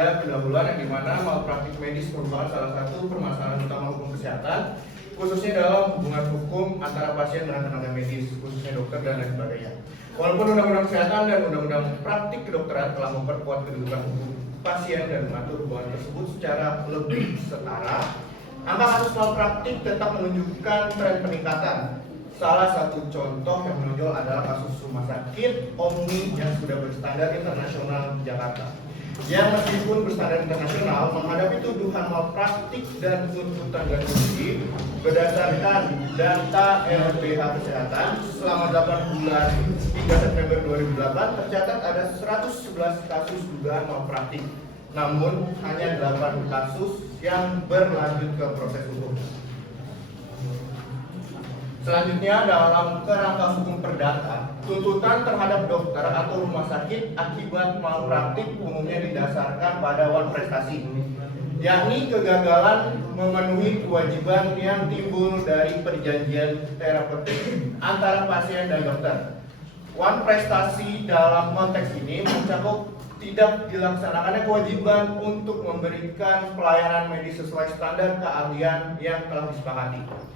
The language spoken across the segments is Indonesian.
pada pendahuluan yang dimana malpraktik medis merupakan salah satu permasalahan utama hukum kesehatan, khususnya dalam hubungan hukum antara pasien dengan tenaga medis, khususnya dokter dan lain sebagainya. Walaupun Undang-Undang Kesehatan dan Undang-Undang Praktik Kedokteran telah memperkuat kedudukan hukum pasien dan mengatur hubungan tersebut secara lebih setara, angka kasus malpraktik tetap menunjukkan tren peningkatan. Salah satu contoh yang menonjol adalah kasus rumah sakit Omni yang sudah berstandar internasional di Jakarta, yang meskipun berstandar internasional menghadapi tuduhan malpraktik dan tuntutan ganti rugi. Berdasarkan data LBH Kesehatan selama 8 bulan hingga September 2008 tercatat ada 111 kasus dugaan malpraktik, namun hanya 8 kasus yang berlanjut ke proses hukum. Selanjutnya, dalam kerangka hukum perdata, tuntutan terhadap dokter atau rumah sakit akibat malpraktik umumnya didasarkan pada wan prestasi, yakni kegagalan memenuhi kewajiban yang timbul dari perjanjian terapeutik antara pasien dan dokter. Wan prestasi dalam konteks ini mencakup tidak dilaksanakannya kewajiban untuk memberikan pelayanan medis sesuai standar keahlian yang telah disepakati.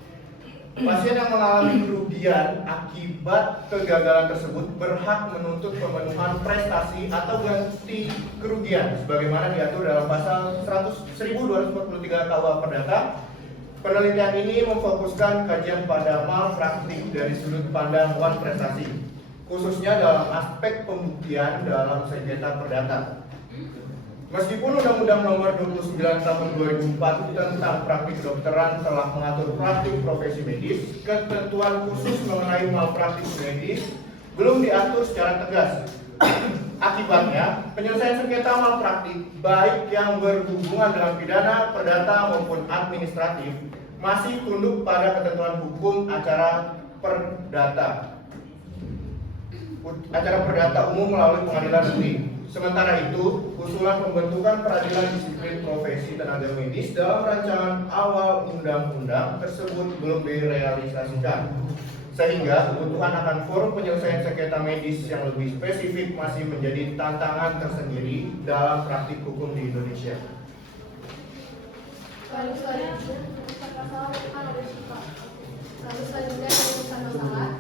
Pasien yang mengalami kerugian akibat kegagalan tersebut berhak menuntut pemenuhan prestasi atau ganti kerugian sebagaimana diatur dalam pasal 1243 KUH Perdata. Penelitian ini memfokuskan kajian pada malpraktik dari sudut pandang wan prestasi, khususnya dalam aspek pembuktian dalam sengketa perdata. Meskipun Undang-Undang Nomor 29 Tahun 2004 tentang praktik kedokteran telah mengatur praktik profesi medis, ketentuan khusus mengenai malpraktik medis belum diatur secara tegas. Akibatnya, penyelesaian sengketa malpraktik baik yang berhubungan dengan pidana, perdata maupun administratif masih tunduk pada ketentuan hukum acara perdata umum melalui pengadilan negeri. Sementara itu, usulan pembentukan peradilan disiplin profesi tenaga medis dalam rancangan awal undang-undang tersebut belum direalisasikan, sehingga kebutuhan akan forum penyelesaian sengketa medis yang lebih spesifik masih menjadi tantangan tersendiri dalam praktik hukum di Indonesia. Lalu selanjutnya ada urusan masalah.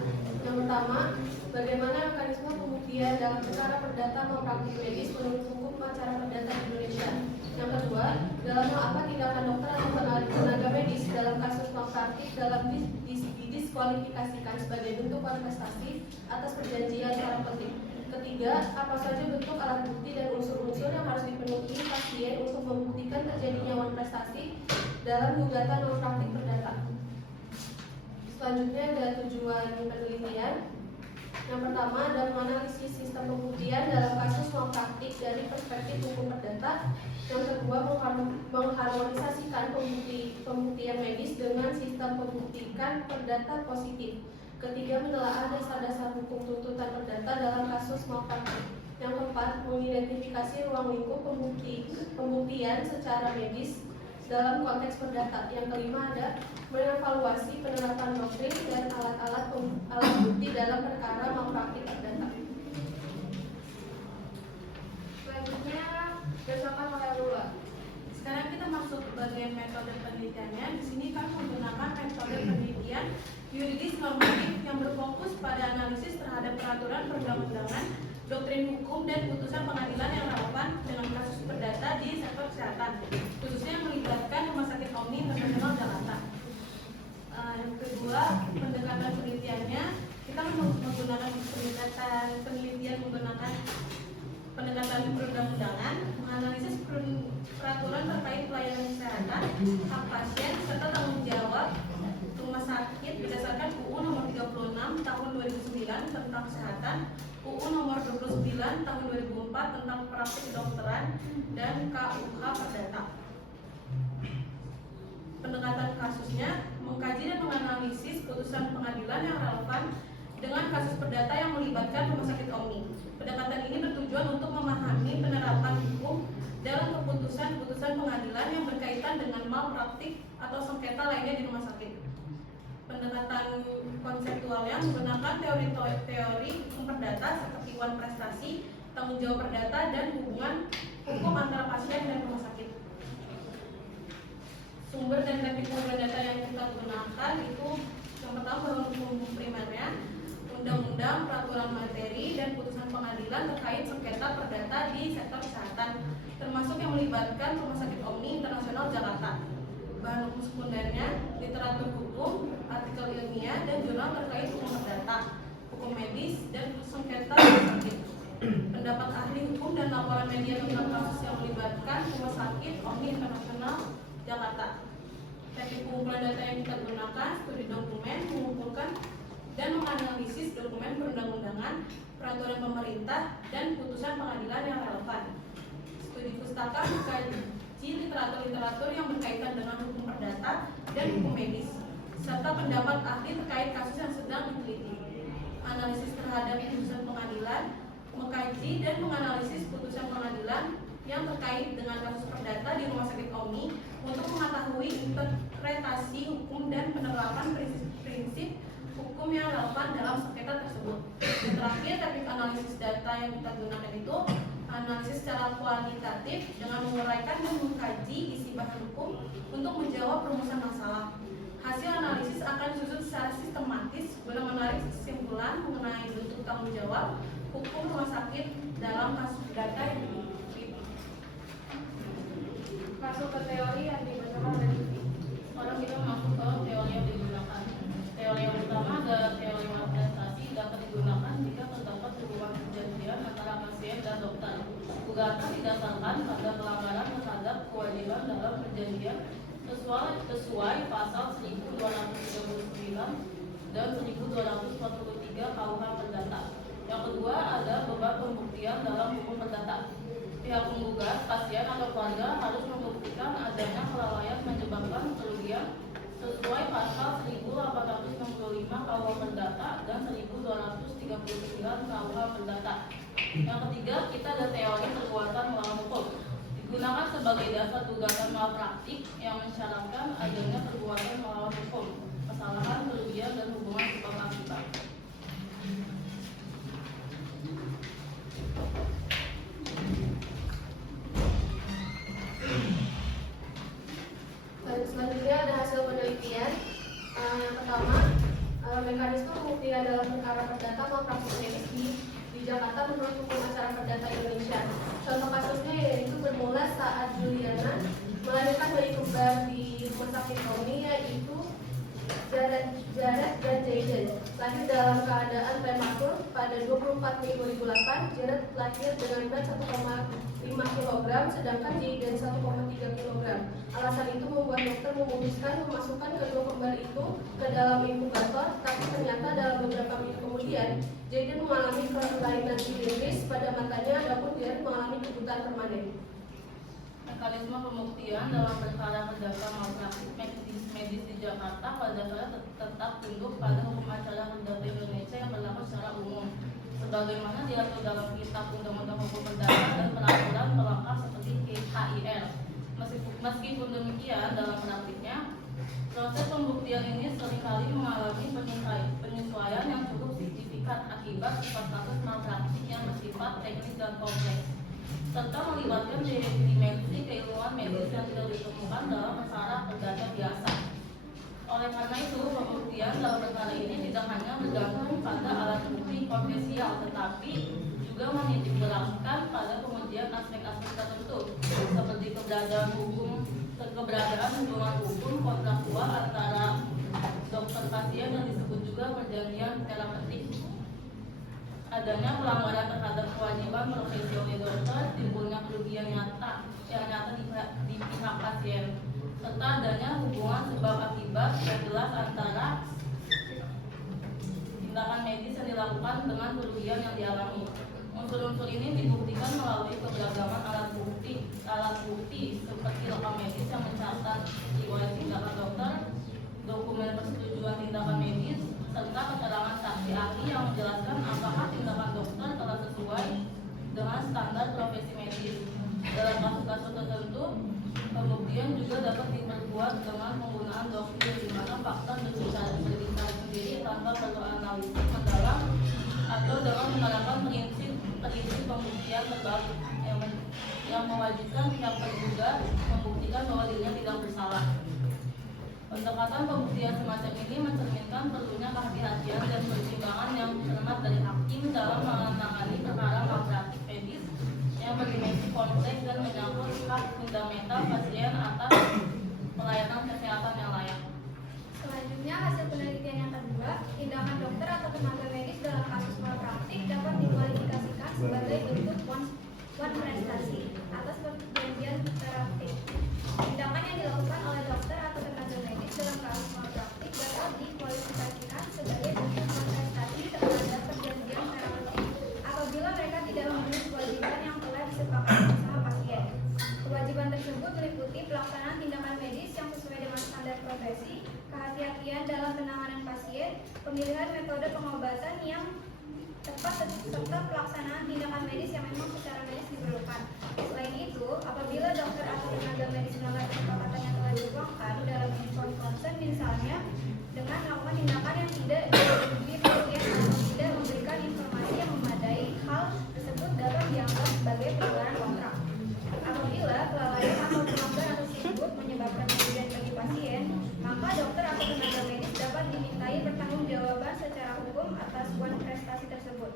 Yang pertama, bagaimana mekanisme pembuktian dalam perkara perdata malpraktik medis menurut hukum acara perdata di Indonesia. Yang kedua, dalam hal apa tindakan dokter atau tenaga medis dalam kasus malpraktik dalam didiskualifikasikan sebagai bentuk prestasi atas perjanjian terapeutik. Ketiga, apa saja bentuk alat bukti dan unsur-unsur yang harus dipenuhi pasien untuk membuktikan terjadinya wan prestasi dalam gugatan malpraktik perdata. Selanjutnya ada tujuan penelitian. Yang pertama adalah menganalisis sistem pembuktian dalam kasus malpraktik dari perspektif hukum perdata. Yang kedua, mengharmonisasikan pembuktian medis dengan sistem pembuktian perdata positif. Ketiga, menelaah dasar-dasar hukum tuntutan perdata dalam kasus malpraktik. Yang keempat, mengidentifikasi ruang lingkup pembuktian secara medis dalam konteks perdata. Yang kelima ada mengevaluasi penerapan doktrin dan alat bukti dalam perkara malpraktik perdata. Selanjutnya berdasarkan oleh Lula. Sekarang kita masuk ke bagian metode penelitiannya. Di sini kami menggunakan metode penelitian yuridis normatif yang berfokus pada analisis terhadap peraturan perundang-undangan, doktrin hukum dan putusan pengadilan yang relevan dengan kasus perdata di sektor kesehatan, khususnya yang melibatkan Rumah Sakit Omni Internasional Jakarta. Yang kedua, pendekatan penelitiannya, kita menggunakan penelitian menggunakan pendekatan perundang-undangan, menganalisis peraturan terkait pelayanan kesehatan, hak pasien, serta tanggung jawab rumah sakit berdasarkan UU Nomor 36 Tahun 2009 tentang kesehatan, UU Nomor 29 Tahun 2004 tentang praktik kedokteran, dan KUH Perdata. Pendekatan kasusnya mengkaji dan menganalisis putusan pengadilan yang relevan dengan kasus perdata yang melibatkan Rumah Sakit Omni. Pendekatan ini bertujuan untuk memahami penerapan hukum dalam keputusan-putusan pengadilan yang berkaitan dengan malpraktik atau sengketa lainnya di rumah sakit. Pendekatan konseptualnya menggunakan teori-teori hukum perdata seperti wan prestasi, tanggung jawab perdata, dan hubungan hukum antara pasien dan rumah sakit. Sumber dan teknik pengumpulan data yang kita gunakan itu yang pertama bahan hukum primernya, undang-undang, peraturan materi, dan putusan pengadilan terkait sengketa perdata di sektor kesehatan, termasuk yang melibatkan Rumah Sakit Omni Internasional Jakarta. Bahan hukum sekundernya, literatur hukum, artikel ilmiah, dan jurnal terkait hukum perdata, hukum medis, dan sengketa rumah sakit. Pendapat ahli hukum dan laporan media tentang kasus yang melibatkan Rumah Sakit Omni Internasional Jakarta. Teknik pengumpulan data yang kita gunakan, studi dokumen, mengumpulkan dan menganalisis dokumen perundang-undangan, peraturan pemerintah, dan putusan pengadilan yang relevan. Studi pustaka mengkaji literatur-literatur yang berkaitan dengan hukum perdata dan hukum medis, serta pendapat ahli terkait kasus yang sedang diteliti. Analisis terhadap putusan pengadilan, mengkaji dan menganalisis putusan pengadilan yang terkait dengan kasus perdata di Rumah Sakit Omni untuk mengetahui interpretasi hukum dan penerapan prinsip hukum yang relevan dalam sengketa tersebut. Yang terakhir, teknik analisis data yang kita gunakan itu analisis secara kualitatif dengan menguraikan dan mengkaji isi bahan hukum untuk menjawab rumusan masalah. Hasil analisis akan disusun secara sistematis guna menarik kesimpulan mengenai bentuk tanggung jawab hukum rumah sakit dalam kasus data yang diteliti. Masuk ke teori yang digunakan dari Sekarang kita masuk ke teori yang digunakan. Teori yang pertama adalah teori manifestasi, dapat digunakan jika terdapat hubungan perjanjian antara pasien dan dokter. Gugatan didasarkan pada pelanggaran terhadap kewajiban dalam perjanjian sesuai pasal 1239 dan 1243 KUH Perdata. Yang kedua ada beban pembuktian dalam hukum perdata. Pihak penggugat, pasien atau keluarga harus membuktikan adanya kelalaian menyebabkan kerugian sesuai pasal 1865 KUH Perdata dan 1239 KUH Perdata. Yang ketiga, kita ada teori perbuatan melawan hukum. Digunakan sebagai dasar gugatan malpraktik yang mensyaratkan adanya perbuatan melawan hukum, kesalahan, kerugian, dan hubungan sebab akibat. Selanjutnya ada hasil penelitian. Yang pertama, mekanisme pembuktian dalam perkara perdata malpraktik medis di Jakarta menurut hukum acara perdata Indonesia. Contoh kasusnya yaitu bermula saat Juliana melahirkan bayi kembar di Rumah Sakit Omni, yaitu Jared dan Jayden. Lahir dalam keadaan prematur pada 24 Mei 2008. Jared lahir dengan berat 1,5 kg, sedangkan Jayden 1,3 kg. Alasan itu membuat dokter memutuskan memasukkan kedua kembar itu ke dalam inkubator, tapi ternyata dalam beberapa minggu kemudian Jayden mengalami kelainan simetris pada matanya, adapun Jared mengalami kebutaan permanen. Mekanisme pembuktian dalam perkara perdata malpraktik medis di Jakarta pada dasarnya tetap tunduk pada hukum acara perdata Indonesia yang berlaku secara umum, sebagaimana diatur dalam Kitab Undang-Undang Hukum Perdata dan peraturan pelengkap seperti KIR. Meskipun demikian, dalam praktiknya proses pembuktian ini seringkali mengalami penyesuaian yang cukup signifikan akibat sifat kasus malpraktik yang bersifat teknis dan kompleks, serta melibatkan dimensi keilmuan medis yang tidak ditemukan dalam perkara perdata biasa. Oleh karena itu, pembuktian dalam perkara ini tidak hanya bergantung pada alat bukti konvensional, tetapi juga menitik beratkan pada pengujian aspek-aspek tertentu, seperti keberadaan hubungan hukum kontraktual antara dokter pasien yang disebut juga perjanjian terapeutik. Adanya pelanggaran terhadap kewajiban profesi oleh dokter, timbulnya kerugian nyata di pihak pasien, serta adanya hubungan sebab akibat yang jelas antara tindakan medis yang dilakukan dengan kerugian yang dialami. Unsur-unsur ini dibuktikan melalui keberagaman alat bukti seperti rekam medis yang mencatat riwayat tindakan dokter, dokumen persetujuan tindakan medis, serta keterangan saksi ahli yang menjelaskan apakah tindakan dokter telah sesuai dengan standar profesi medis. Dalam kasus-kasus tertentu, pembuktian juga dapat diperkuat dengan penggunaan doktrin di mana fakta berbicara sendiri tanpa perlu analisis mendalam atau dengan menerapkan prinsip prinsip pembuktian tetap yang mewajibkan pihak terduga membuktikan bahwa dirinya tidak bersalah. Pendekatan pembuktian semacam ini mencerminkan perlunya kehati-hatian dan pertimbangan yang cermat dari hakim dalam menangani perkara malpraktik medis yang berdimensi kompleks dan menyangkut hak fundamental pasien atas pelayanan kesehatan yang layak. Selanjutnya, hasil penelitian yang kedua, tindakan dokter atau tenaga medis dalam kasus malpraktik dapat dikualifikasikan sebagai bentuk one prestasi atas perjanjian teraptik. Tindakan yang dilakukan oleh dokter atau tenaga medis dalam kasus malpraktik dapat dikualifikasikan sebagai bentuk one prestasi terhadap perjanjian teraptik apabila mereka tidak memenuhi kewajiban yang telah disepakati bersama pasien. Kewajiban tersebut meliputi pelaksanaan tindakan medis yang sesuai dengan standar profesi, kehati-hatian dalam penanganan pasien, pemilihan metode pengobatan yang tepat, serta pelaksanaan tindakan medis yang memang secara medis diperlukan. Selain itu, apabila dokter atau tenaga medis melanggar kesepakatan yang telah dituangkan dalam informed consent, misalnya dengan melakukan tindakan yang tidak disetujui pasien atau tidak memberikan informasi yang memadai, hal tersebut dapat dianggap sebagai pelanggaran kontrak. Apabila kelalaian atau pelanggaran tersebut menyebabkan kerugian bagi pasien, maka dokter atau tenaga medis dapat dimintai pertanggungjawaban secara hukum atas one prestasi tersebut.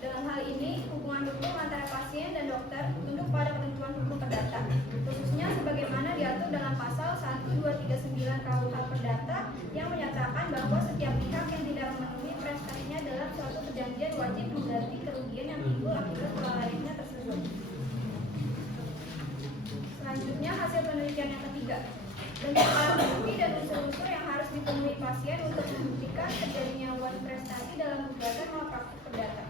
Dalam hal ini, hubungan hukum antara pasien dan dokter tunduk pada ketentuan hukum perdata, khususnya sebagaimana diatur dalam pasal 1239 KUH Perdata yang menyatakan bahwa setiap pihak yang tidak memenuhi prestasinya dalam suatu perjanjian wajib mengganti kerugian yang timbul akibat kelalaiannya tersebut. Selanjutnya, hasil penelitian yang ketiga. Bentuk alat bukti dan unsur-unsur yang harus dipenuhi pasien untuk membuktikan terjadinya one prestasi dalam gugatan malpraktik perdata.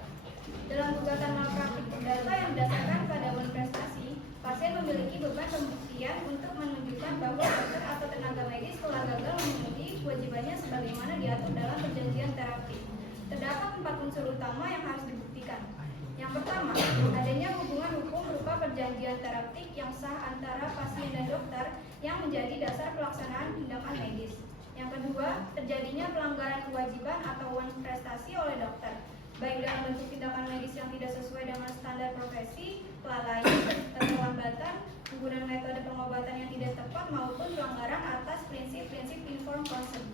Dalam gugatan malpraktik perdata yang berdasarkan pada one prestasi, pasien memiliki beban pembuktian untuk menunjukkan bahwa dokter atau tenaga medis telah gagal memenuhi kewajibannya sebagaimana diatur dalam perjanjian terapik. Terdapat 4 unsur utama yang harus dibuktikan. Yang pertama, adanya hubungan hukum berupa perjanjian terapik yang sah antara pasien dan dokter yang menjadi dasar pelaksanaan tindakan medis. Yang kedua, terjadinya pelanggaran kewajiban atau one prestasi oleh dokter, baik dalam bentuk tindakan medis yang tidak sesuai dengan standar profesi, kelalaian, keterlambatan, penggunaan metode pengobatan yang tidak tepat maupun pelanggaran atas prinsip-prinsip informed consent.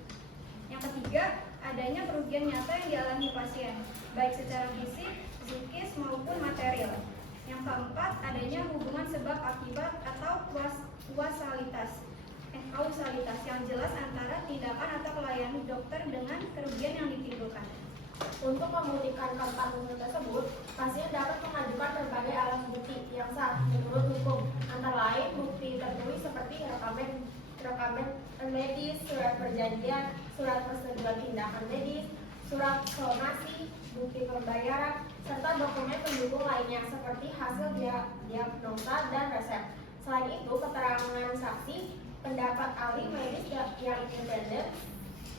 Yang ketiga, adanya kerugian nyata yang dialami pasien, baik secara fisik, psikis maupun material. Yang keempat, adanya hubungan sebab akibat atau kausalitas yang jelas antara tindakan atau pelayanan dokter dengan kerugian yang ditimbulkan. Untuk membuktikan keempat unsur tersebut, pasien dapat mengajukan berbagai alat bukti yang sah menurut hukum, antara lain bukti tertulis seperti rekaman medis, surat perjanjian, surat persetujuan tindakan medis, surat somasi, bukti pembayaran, serta dokumen pendukung lainnya seperti hasil diagnosa dan resep. Selain itu, keterangan saksi, pendapat ahli medis yang independen,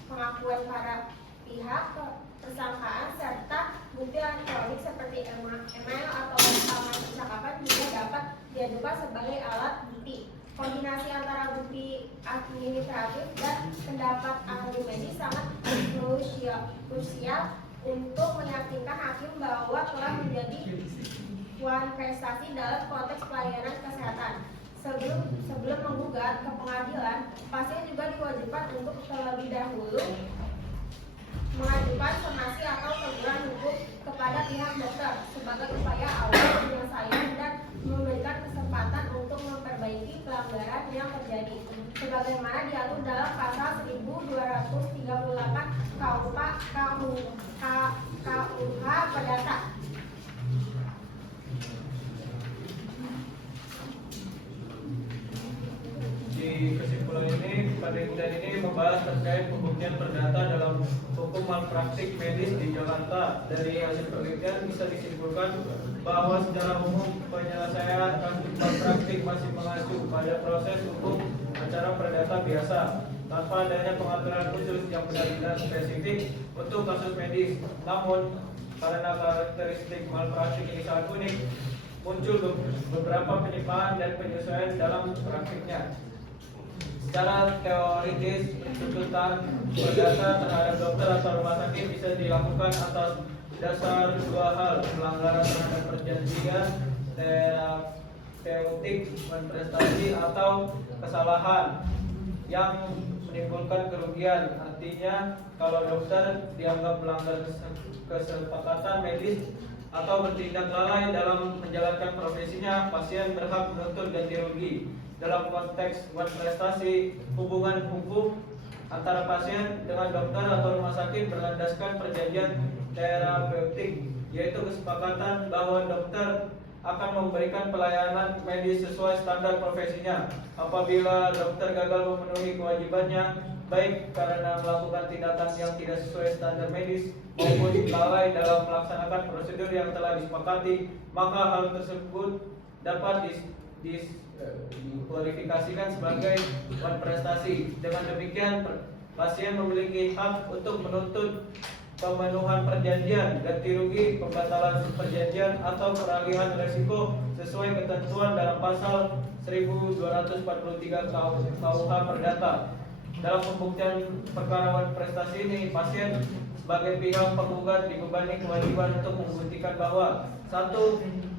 pengakuan para pihak, persangkaan, serta bukti elektronik seperti email atau rekaman percakapan juga dapat diajukan sebagai alat bukti. Kombinasi antara bukti administratif dan pendapat ahli medis sangat krusial untuk meyakinkan hakim bahwa telah menjadi one prestasi dalam konteks pelayanan kesehatan. Sebelum menggugat ke pengadilan, pasien juga diwajibkan untuk terlebih dahulu mengajukan somasi atau teguran hukum kepada pihak dokter sebagai upaya awal penyelesaian dan memberikan kesempatan untuk memperbaiki pelanggaran yang terjadi sebagaimana diatur dalam pasal 1238 KUH Perdata. Di kesimpulan ini, penelitian ini membahas terkait pembuktian perdata dalam hukum malpraktik medis di Jakarta. Dari hasil penelitian bisa disimpulkan bahwa secara umum penyelesaian kasus malpraktik masih mengacu pada proses hukum acara perdata biasa, tanpa adanya pengaturan khusus yang benar-benar spesifik untuk kasus medis. Namun, karena karakteristik malpraktik ini sangat unik, muncul beberapa penyimpangan dan penyesuaian dalam praktiknya. Secara teoritis, tuntutan perdata terhadap dokter atau rumah sakit bisa dilakukan atas dasar dua hal: pelanggaran terhadap perjanjian, terapeutik, prestasi, atau kesalahan yang menimbulkan kerugian. Artinya, kalau dokter dianggap melanggar kesepakatan medis atau bertindak lalai dalam menjalankan profesinya, pasien berhak menuntut ganti rugi. Dalam konteks prestasi, hubungan hukum antara pasien dengan dokter atau rumah sakit berlandaskan perjanjian terapeutik, yaitu kesepakatan bahwa dokter akan memberikan pelayanan medis sesuai standar profesinya. Apabila dokter gagal memenuhi kewajibannya, baik karena melakukan tindakan yang tidak sesuai standar medis maupun lalai dalam melaksanakan prosedur yang telah disepakati, maka hal tersebut dapat dikualifikasikan sebagai prestasi. Dengan demikian, pasien memiliki hak untuk menuntut pemenuhan perjanjian, ganti rugi, pembatalan perjanjian, atau peralihan resiko sesuai ketentuan dalam pasal 1243 KUH Perdata. Dalam pembuktian perkara prestasi ini, pasien sebagai pihak penggugat dibebani kewajiban untuk membuktikan bahwa 1.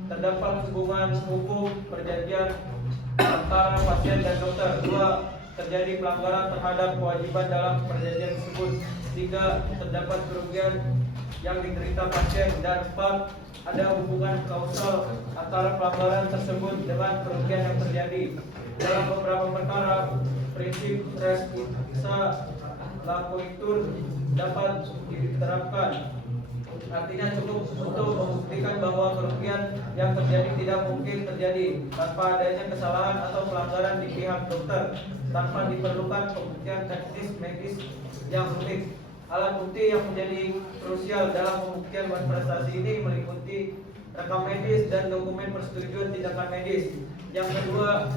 Terdapat hubungan hukum perjanjian antara pasien dan dokter. 2. Terjadi pelanggaran terhadap kewajiban dalam perjanjian tersebut. 3. Terdapat kerugian yang diderita pasien. Dan 4. Ada hubungan kausal antara pelanggaran tersebut dengan kerugian yang terjadi. Dalam beberapa perkara, prinsip res ipsa loquitur dapat diterapkan. Artinya cukup untuk membuktikan bahwa kerugian yang terjadi tidak mungkin terjadi tanpa adanya kesalahan atau pelanggaran di pihak dokter, tanpa diperlukan pembuktian teknis medis yang rumit. Alat bukti yang menjadi krusial dalam pembuktian prestasi ini meliputi rekam medis dan dokumen persetujuan tindakan medis. Yang kedua,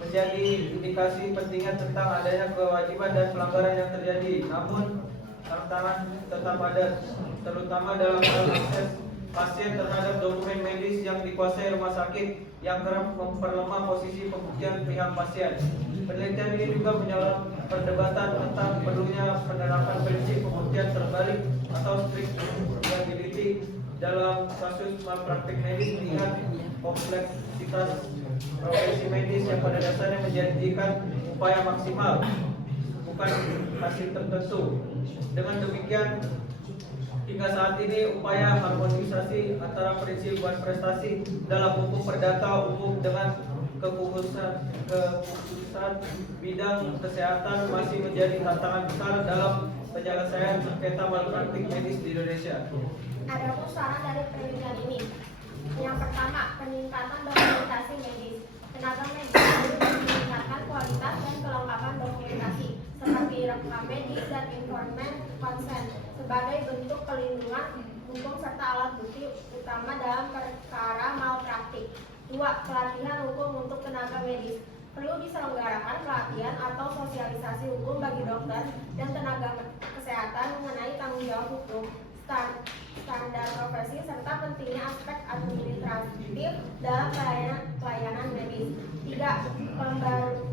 menjadi indikasi pentingnya tentang adanya kewajiban dan pelanggaran yang terjadi. Namun, tantangan tetap ada, terutama dalam hal akses pasien terhadap dokumen medis yang dikuasai rumah sakit yang kerap memperlemah posisi pembuktian pihak pasien. Penelitian ini juga menyoroti perdebatan tentang perlunya penerapan prinsip pembuktian terbalik atau strict liability dalam kasus malpraktik medis, melihat kompleksitas profesi medis yang pada dasarnya menjanjikan upaya maksimal, bukan hasil tertentu. Dengan demikian, hingga saat ini upaya harmonisasi antara prinsip prestasi dalam hukum perdata umum dengan kekhususan bidang kesehatan masih menjadi tantangan besar dalam penyelesaian sengketa malpraktik medis di Indonesia. Adapun saran dari penelitian ini, yang pertama, peningkatan dokumentasi medis. Tenaga medis perlu meningkatkan kualitas dan kelengkapan dokumentasi seperti rekam medis dan informed consent sebagai bentuk pelindungan hukum serta alat bukti utama dalam perkara malpraktik. 2. Pelatihan hukum untuk tenaga medis. Perlu diselenggarakan pelatihan atau sosialisasi hukum bagi dokter dan tenaga kesehatan mengenai tanggung jawab hukum, standar profesi, serta pentingnya aspek administratif dalam pelayanan medis. 3.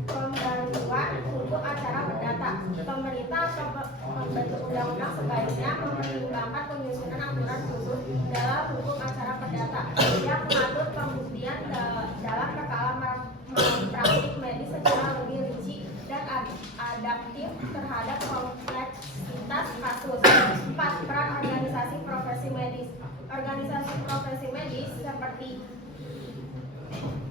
Pembaruan hukum acara perdata. Pemerintah atau pembentuk undang-undang sebaiknya mempertimbangkan penyusunan aturan khusus dalam hukum acara perdata yang mengatur pembuktian dalam perkara malpraktik medis secara lebih rinci dan adaptif terhadap kompleksitas kasus. 4. Peran organisasi profesi medis. Organisasi profesi medis seperti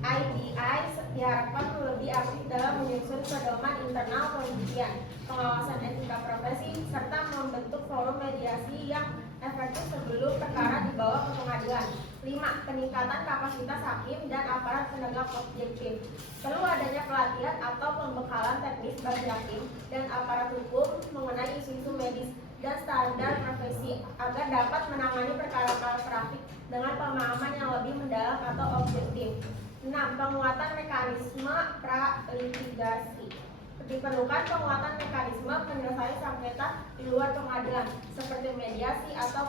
IDI diharapkan lebih aktif dalam menyusun pedoman internal pembuktian, pengawasan etika profesi, serta membentuk forum mediasi yang efektif sebelum perkara dibawa ke pengadilan. 5. Peningkatan kapasitas hakim dan aparat penegak objektif. Perlu adanya pelatihan atau pembekalan teknis bagi hakim dan aparat hukum mengenai isu-isu medis dan standar profesi agar dapat menangani perkara malpraktik dengan pemahaman yang lebih mendalam atau objektif. 6. Penguatan mekanisme pra-litigasi. Diperlukan penguatan mekanisme penyelesaian sengketa di luar pengadilan seperti mediasi atau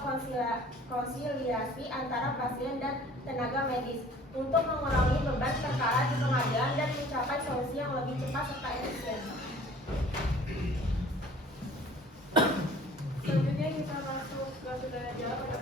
konsiliasi antara pasien dan tenaga medis untuk mengurangi beban perkara di pengadilan dan mencapai solusi yang lebih cepat serta efisien. Selanjutnya kita masuk ke saudara jawab.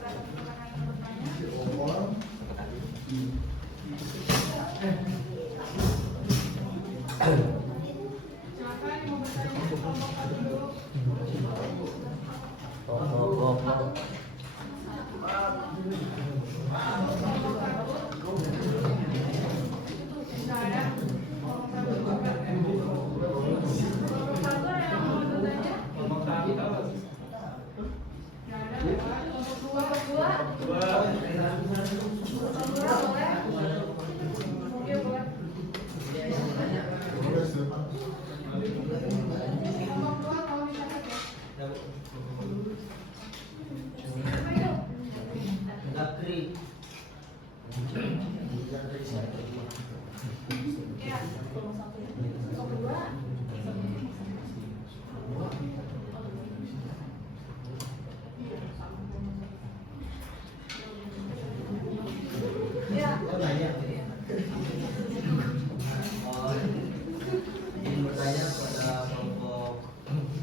Ingin bertanya kepada kelompok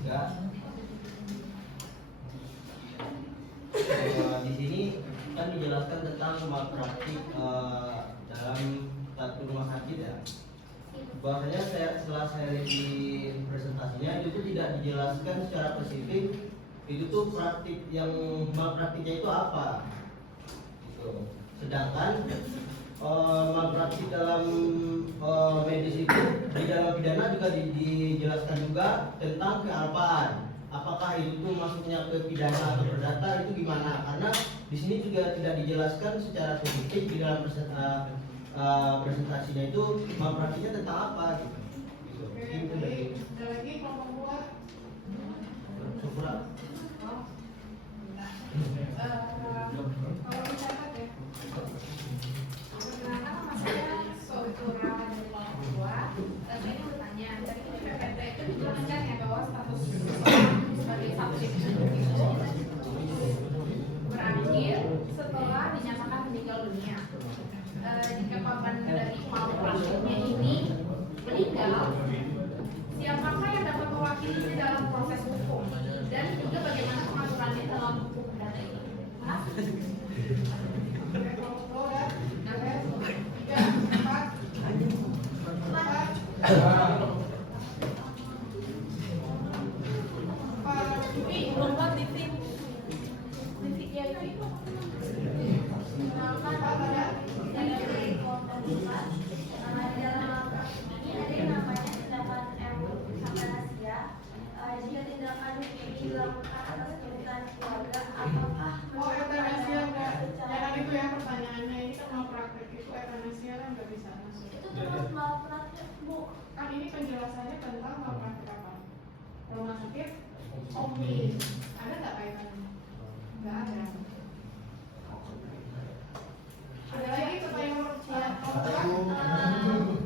3. Di sini kan dijelaskan tentang malpraktik dalam satu rumah sakit ya. Bahwasanya setelah saya lihat di presentasinya itu tidak dijelaskan secara spesifik itu tuh praktik yang malpraktiknya itu apa. Gitu. Sedangkan malpraktik dalam medis itu di dalam pidana juga dijelaskan juga tentang kealpaan. Apakah itu tuh masuknya ke pidana atau perdata itu gimana? Karena di sini juga tidak dijelaskan secara spesifik di dalam presentasinya itu malpraktiknya tentang apa gitu. Itu dari Ada lagi kelompok 2. Syukur. Kalau dicatat ya. Perkenalkan nama saya Sotura dari kelompok 2. Saya ingin bertanya, dari PPT itu dijelaskan ya bahwa status sebagai subjek itu berakhir setelah dinyatakan meninggal dunia. Jika korban dari malpraktiknya ini meninggal, siapakah yang dapat mewakili di dalam proses hukum dan juga bagaimana pengaturannya dalam hukum perdata ini? Kelompok 2 ya. 3, 4. Lompat titik ya itu. Kenalkan saya dari kelompok 4. Dalam ini ada yang namanya tindakan euthanasia. Jika tindakan ini dilakukan atas kebutuhan keluarga, apakah Oh, euthanasia enggak. Jangan itu ya pertanyaannya. Ini kan malpraktik itu euthanasia kan nggak bisa masuk. itu terus malpraktik, Bu? Kan ini penjelasannya tentang malpraktik apa? Rumah sakit omni. Ada nggak kaitannya? Nggak ada. Ada lagi pertanyaan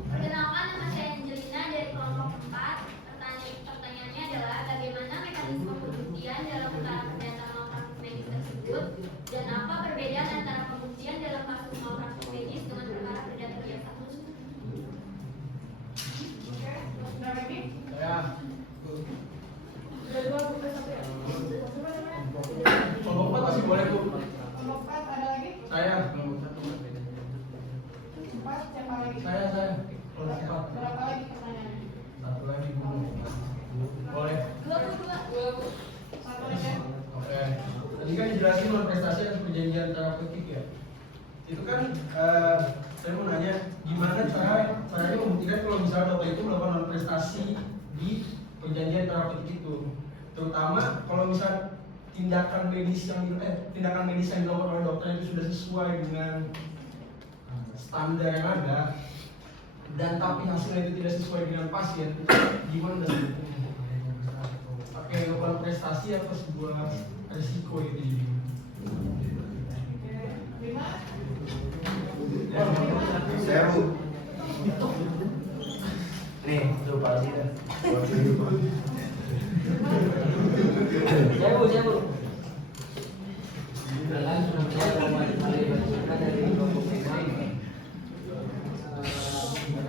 Perkenalkan, nama saya Angelina dari kelompok 4. Pertanyaannya adalah bagaimana mekanisme pembuktian dalam perkara perdata malpraktik medis tersebut dan apa perbedaan antara pembuktian dalam kasus malpraktik medis dengan perkara perdata biasa? Oke, ada lagi? Ya. Ada 2 bukan 1 ya. Kelompok 4 masih boleh, Bu. Kelompok 4 ada lagi? Saya kelompok 1. 4 siapa lagi? Saya kelompok 4. Berapa lagi pertanyaannya? Satu lagi, Bu. Boleh. 2. Satu lagi. Oke. Tadi kan dijelasin soal prestasi dan perjanjian terapeutik ya. Itu kan saya mau nanya gimana caranya membuktikan kalau misalnya bapak itu melakukan non prestasi di perjanjian terapeutik itu, terutama kalau misal tindakan medis yang dilakukan oleh dokter itu sudah sesuai dengan standar yang ada dan tapi hasilnya itu tidak sesuai dengan pasien, gimana dari pakai lakukan prestasi atau sebuah resiko itu? Oke, 5. Seru. Nih, tuh pasti kan. Saya dari kelompok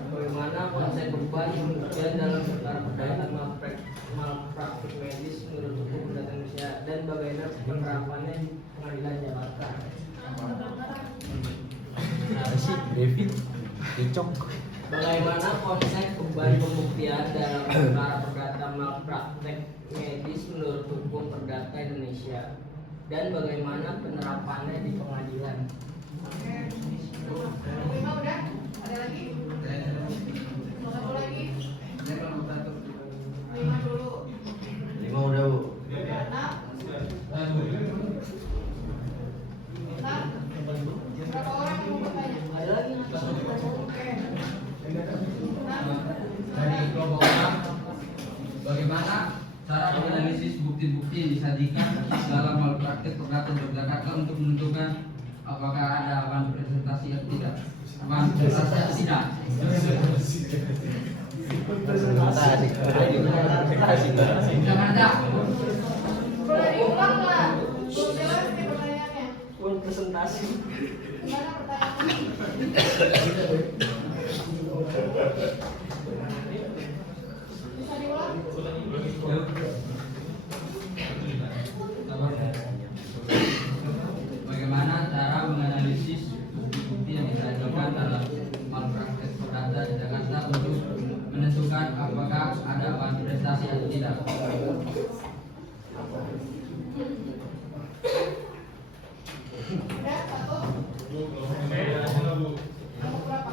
bagaimana konsep beban pembuktian dalam perkara perdata malpraktik medis menurut hukum perdata Indonesia dan bagaimana penerapannya di Pengadilan Jakarta. Bagaimana konsep beban pembuktian dalam perkara perdata malpraktik malpraktek medis menurut hukum perdata Indonesia dan bagaimana penerapannya di pengadilan. Lima udah? Ada lagi? Satu lagi? Lima dulu. 5 udah Bu. Enam. Enam. Berapa orang yang mau bertanya? Ada lagi? Oke. Enam. Dari kelompok A, bagaimana cara menganalisis bukti-bukti yang disajikan dalam malpraktek perdata Yogyakarta untuk menentukan apakah ada awan presentasi atau tidak? Awan presentasi atau tidak? Jangan ada. Boleh diulang nggak? Belum jelas nih pertanyaannya. Presentasi. Gimana pertanyaannya? Bisa diulang? Bagaimana cara menganalisis bukti-bukti yang disajikan dalam malpraktek perdata di Jakarta untuk menentukan apakah ada awan prestasi atau tidak? Udah, satu. Nomor berapa?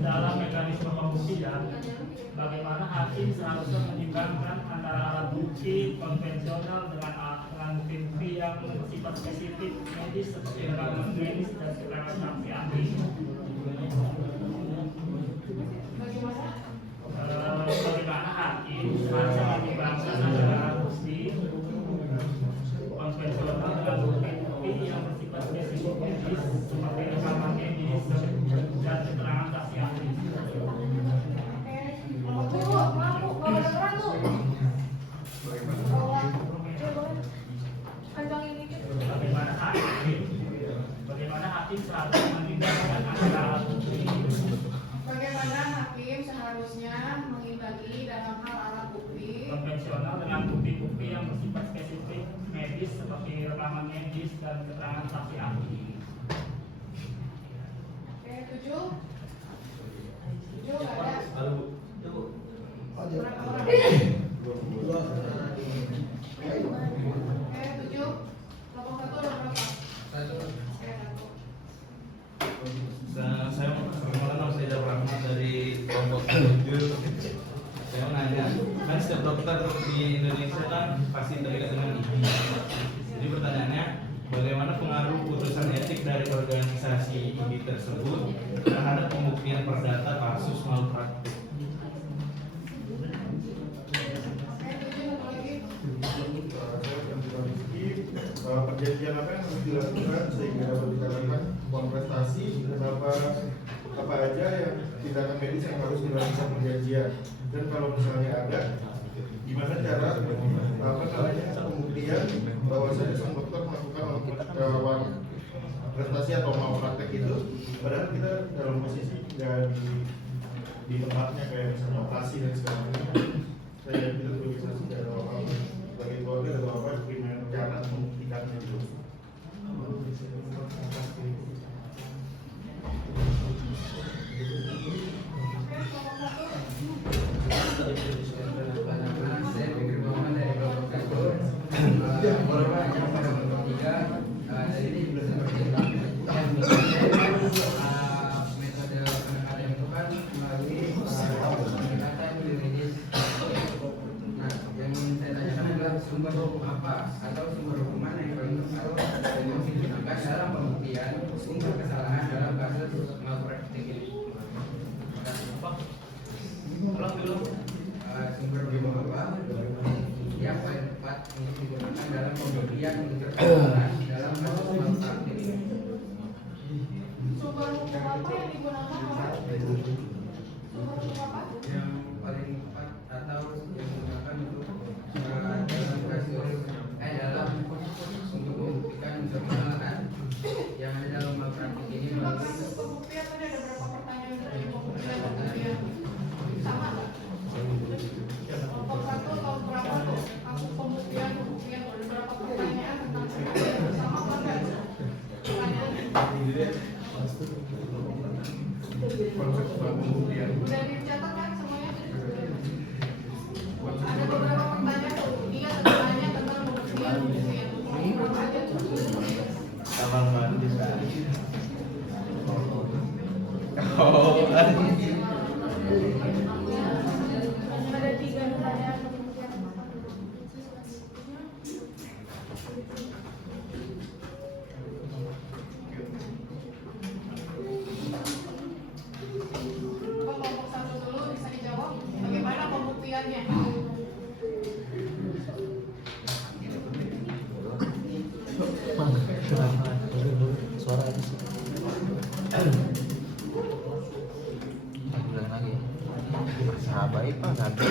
Dalam mekanisme pembuktian, bagaimana hakim seharusnya menyimbangkan antara alat bukti konvensional dengan bukti yang bersifat spesifik medis seperti rekaman medis dan keterangan saksi ahli. Bagaimana hakim seharusnya menyimbangkan antara bukti konvensional dengan bukti yang bersifat spesifik medis seperti rekaman medis dan keterangan saksi ahli. Nomor dua, mampu, nggak ada keran tuh. Panjangin dikit. Bagaimana hakim seharusnya menyimbangkan antara alat bukti Bagaimana hakim seharusnya mengimbangi dalam hal alat bukti konvensional dengan bukti-bukti yang bersifat spesifik medis seperti rekaman medis dan keterangan saksi ahli. Oke, tujuh. Tujuh nggak ada. Berapa orang? Oke, tujuh. Kelompok satu ada berapa? Oke, satu. Saya perkenalkan saya Rahmat dari kelompok 7. Saya mau nanya, kan setiap dokter di Indonesia kan pasti terlibat dengan IGI. Jadi pertanyaannya, bagaimana pengaruh putusan etik dari organisasi IGI tersebut terhadap pembuktian perdata kasus malpraktik? Oke, tujuh satu lagi. Perjanjian apa yang harus dilakukan sehingga dapat dikatakan uang prestasi dan apa aja yang tindakan medis yang harus dilakukan perjanjian, dan kalau misalnya ada, gimana cara pembuktian bahwasanya sang dokter melakukan uang prestasi atau malpraktek itu, padahal kita dalam posisi tidak di tempatnya kayak misalnya operasi dan sebagainya. Saya itu bisa secara awal sebagai keluarga atau apa gimana cara membuktikannya itu. Saya pikir bahwa dari kelompok satu, yang kelompok 3 dari seperti metode pendekatan itu kan melalui pendekatan yuridis. Nah, yang ingin saya tanyakan adalah sumber hukum apa atau sumber hukum mana yang paling tepat yang digunakan dalam pembuktian sumber kesalahan dalam kasus malpraktik ini. Sumber hukum apa yang paling tepat untuk digunakan dalam pembuktian sumber kesalahan dalam kasus malpraktik ini. Sumber hukum apa yang digunakan Pak? Sumber hukum apa? Yang paling tepat atau yang digunakan untuk dalam kasus dalam untuk membuktikan unsur kesalahan yang ada dalam malpraktik ini Coba melalui kasus pembuktian tadi ada berapa pertanyaan dari pembuktian? Sama nggak? Kelompok satu tahun berapa tuh? Kasus pembuktian ada berapa pertanyaan tentang pembuktian? Sama apa enggak? Pertanyaan pembuktian. Udah dicatat kan semuanya? Ada beberapa pertanyaan dia tanya tentang pembuktian. Sama Mbak bisa. Oh, Ada 3 pertanyaan pembuktian. Kelompok 1 dulu bisa dijawab. Bagaimana pembuktiannya? Sahabat Pak, ganti.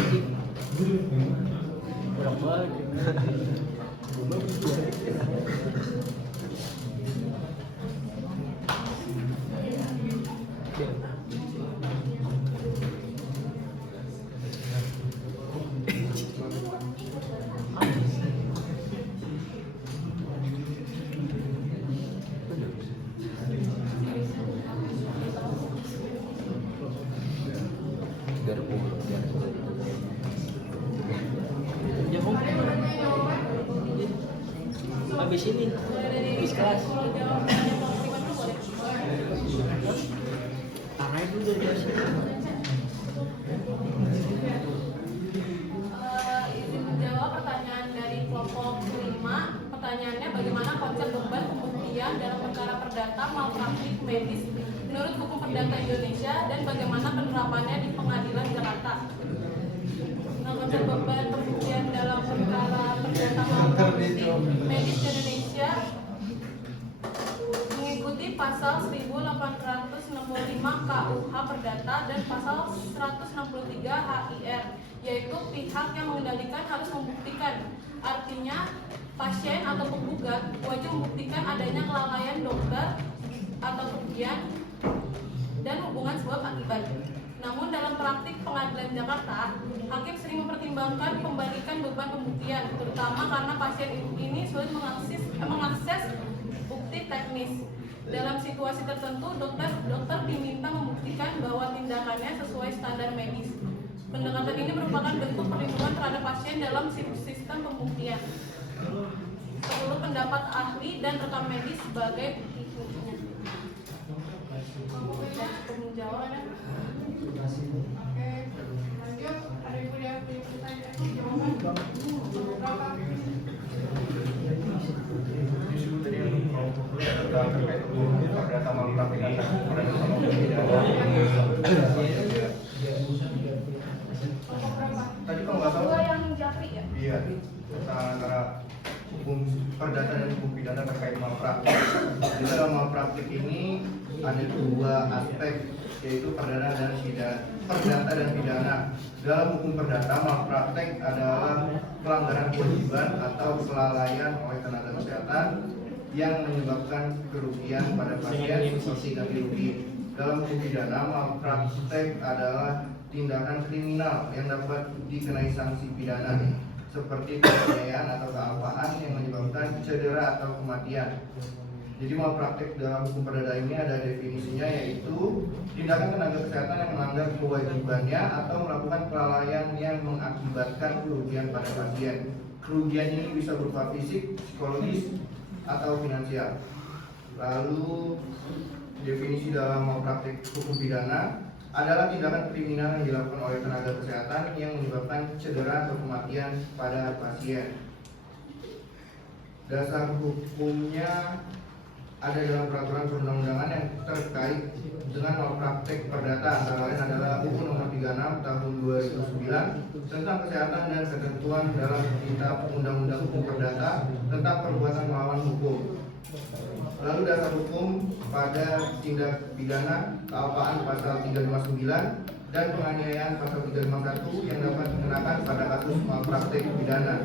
Habis ini, habis kelas. Tangan dulu dari kelas. Izin menjawab pertanyaan dari kelompok 5. Pertanyaannya bagaimana konsep beban pembuktian dalam perkara perdata malpraktik medis menurut hukum perdata Indonesia dan bagaimana penerapannya di pengadilan Jakarta. Nah, konsep beban pembuktian dalam perkara perdata malpraktik medis di Indonesia mengikuti pasal 1865 KUH Perdata dan pasal 163 HIR, yaitu pihak yang mengendalikan harus membuktikan. Artinya, pasien atau penggugat wajib membuktikan adanya kelalaian dokter atau kerugian dan hubungan sebab akibat. Namun dalam praktik pengadilan Jakarta, hakim sering mempertimbangkan pembalikan beban pembuktian, terutama karena pasien ini sulit mengakses bukti teknis. Dalam situasi tertentu, dokter diminta membuktikan bahwa tindakannya sesuai standar medis. Pendekatan ini merupakan bentuk perlindungan terhadap pasien dalam sistem pembuktian. Perlu pendapat ahli dan rekam medis sebagai bukti kuncinya. Penjawabannya. Oke, lanjut. Ada ibu yang punya pertanyaan? Jawaban. Berapa? Isu tadi yang terkait perdata malpraktik antara perdata sama pidana. Tadi kalau nggak salah yang Japri ya? iya antara hukum perdata dan hukum pidana terkait malpraktik. Di dalam malpraktik ini ada 2 aspek, yaitu perdata dan pidana. Dalam hukum perdata, malpraktek adalah pelanggaran kewajiban atau kelalaian oleh tenaga kesehatan yang menyebabkan kerugian pada pasien seperti ganti rugi. Dalam hukum pidana, malpraktek adalah tindakan kriminal yang dapat dikenai sanksi pidana seperti penganiayaan atau kealpaan yang menyebabkan cedera atau kematian. Jadi malpraktik dalam hukum perdata ini ada definisinya, yaitu tindakan tenaga kesehatan yang melanggar kewajibannya atau melakukan kelalaian yang mengakibatkan kerugian pada pasien. Kerugian ini bisa berupa fisik, psikologis, atau finansial. Lalu definisi dalam malpraktik hukum pidana adalah tindakan kriminal yang dilakukan oleh tenaga kesehatan yang menyebabkan cedera atau kematian pada pasien. Dasar hukumnya ada dalam peraturan perundang-undangan yang terkait dengan malpraktek perdata, antara lain adalah UU Nomor 36 Tahun 2009 tentang kesehatan dan ketentuan dalam Kitab Undang-Undang Hukum Perdata tentang perbuatan melawan hukum. Lalu dasar hukum pada tindak pidana kealpaan pasal 359 dan penganiayaan pasal 351 yang dapat dikenakan pada kasus malpraktek pidana.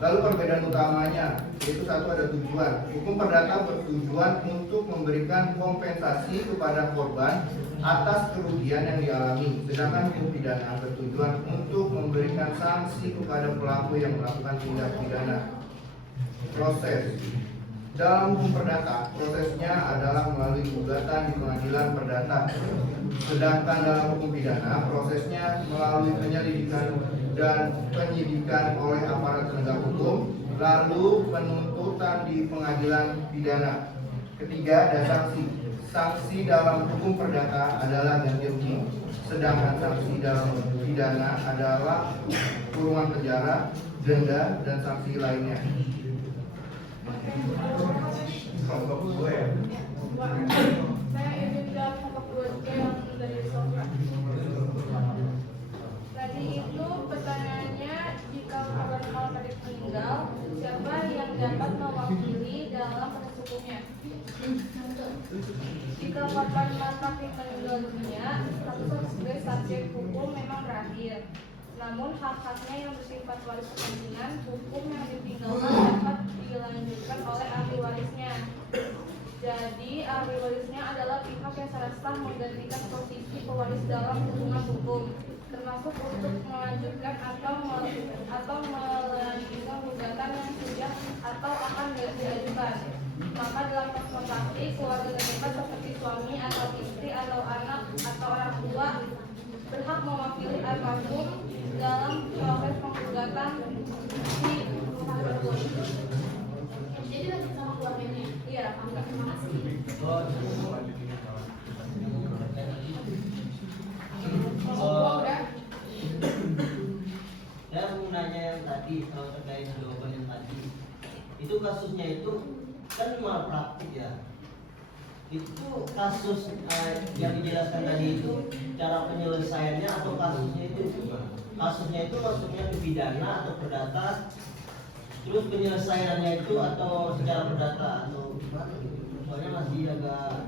Lalu perbedaan utamanya, yaitu satu ada tujuan. Hukum perdata bertujuan untuk memberikan kompensasi kepada korban atas kerugian yang dialami, sedangkan hukum pidana bertujuan untuk memberikan sanksi kepada pelaku yang melakukan tindak pidana. Proses Dalam hukum perdata, prosesnya adalah melalui gugatan di pengadilan perdata. Sedangkan dalam hukum pidana, prosesnya melalui penyelidikan dan penyidikan oleh aparat penegak hukum, lalu penuntutan di pengadilan pidana. Ketiga, ada sanksi. Sanksi dalam hukum perdata adalah ganti rugi, sedangkan sanksi dalam pidana adalah kurungan penjara, denda, dan sanksi lainnya. Kelompok gue ya. Saya ingin jawab kelompok 2C yang dari Sofra. Tadi itu pertanyaannya, jika korban malpraktik meninggal, siapa yang dapat mewakili dalam proses hukumnya? Jika korban malpraktik meninggal dunia, status sebagai subjek hukum memang berakhir. Namun hak-haknya yang bersifat waris kepentingan hukum yang ditinggalkan dapat dilanjutkan oleh ahli warisnya. Jadi ahli warisnya adalah pihak yang secara sah menggantikan posisi pewaris dalam hubungan hukum, termasuk untuk melanjutkan atau melanjutkan gugatan yang sudah atau akan diajukan. Maka dalam kasus malpraktik, keluarga terdekat seperti suami atau istri atau anak atau orang tua berhak mewakili almarhum dalam proses penggugatan di rumah tersebut. Jadi lanjut sama keluarganya. Iya, enggak. Terima kasih. Saya mau nanya yang tadi terkait jawaban yang tadi. Itu kasusnya itu kan malpraktik ya. Itu kasus yang dijelaskan tadi itu cara penyelesaiannya atau kasusnya itu maksudnya ke pidana atau perdata, terus penyelesaiannya itu atau secara perdata atau gimana gitu? Soalnya masih agak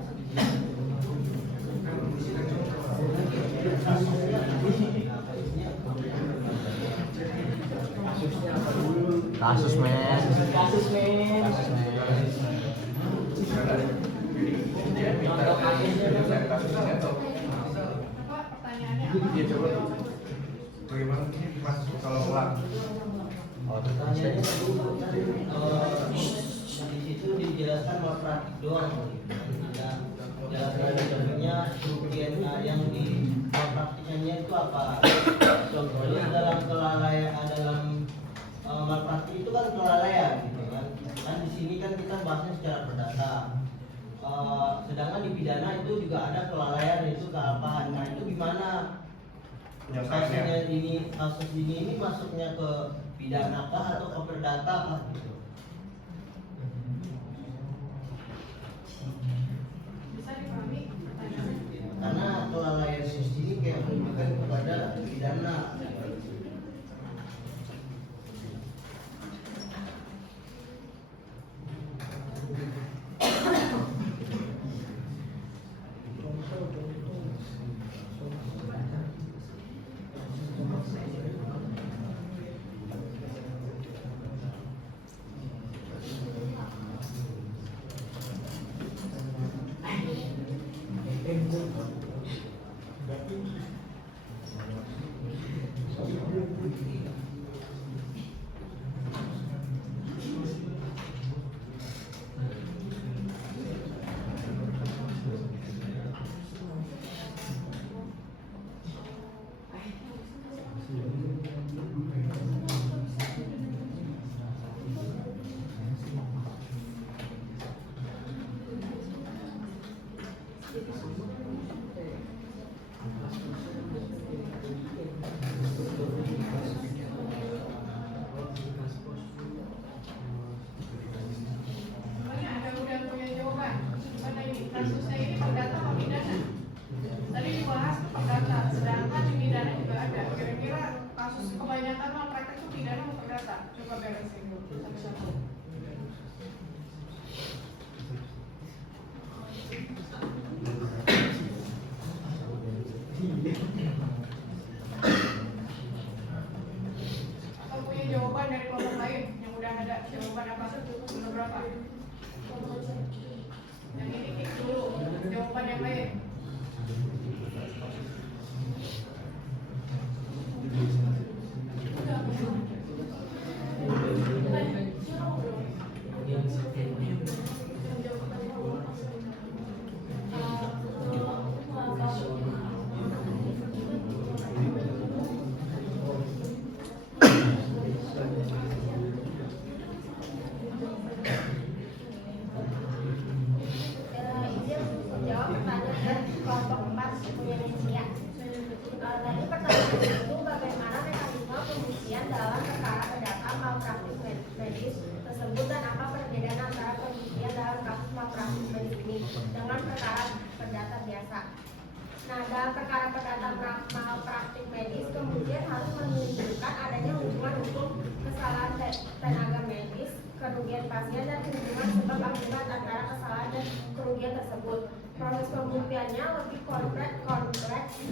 Kasus men. Apa pertanyaannya? Iya, coba. Bagaimana sih Mas kalau ulang? pertanyaannya di situ dijelaskan malpraktik doang, tidak jelasnya kerugian yang di malpraktiknya itu apa. Contohnya dalam kelalaian, dalam malpraktik itu kan kelalaian gitu kan. Kan di sini kan kita bahasnya secara perdata. Sedangkan di pidana itu juga ada kelalaian, itu kealpaan. Nah itu gimana? Kasus ini masuknya ke pidana kah atau ke perdata kah gitu? Bisa dipahami pertanyaannya? Karena kelalaian ini kayak menunjukkan kepada pidana. Udah punya jawaban. Gimana ini? Kasusnya ini perdata apa pidana? Tadi dibahas perdata, sedangkan di pidana juga ada. Kira-kira kasus kebanyakan malpraktik itu pidana atau perdata? Coba beresin dulu satu-satu. Atau punya jawaban dari kelompok lain yang udah ada jawaban apa? Nomor berapa? Yang ini klik dulu jawaban yang lain. dengan perkara perdata biasa. Nah, dalam perkara perdata malpraktik medis kemudian harus menunjukkan adanya hubungan hukum kesalahan tenaga medis, kerugian pasien dan hubungan sebab akibat antara kesalahan dan kerugian tersebut. Proses pembuktiannya lebih kompleks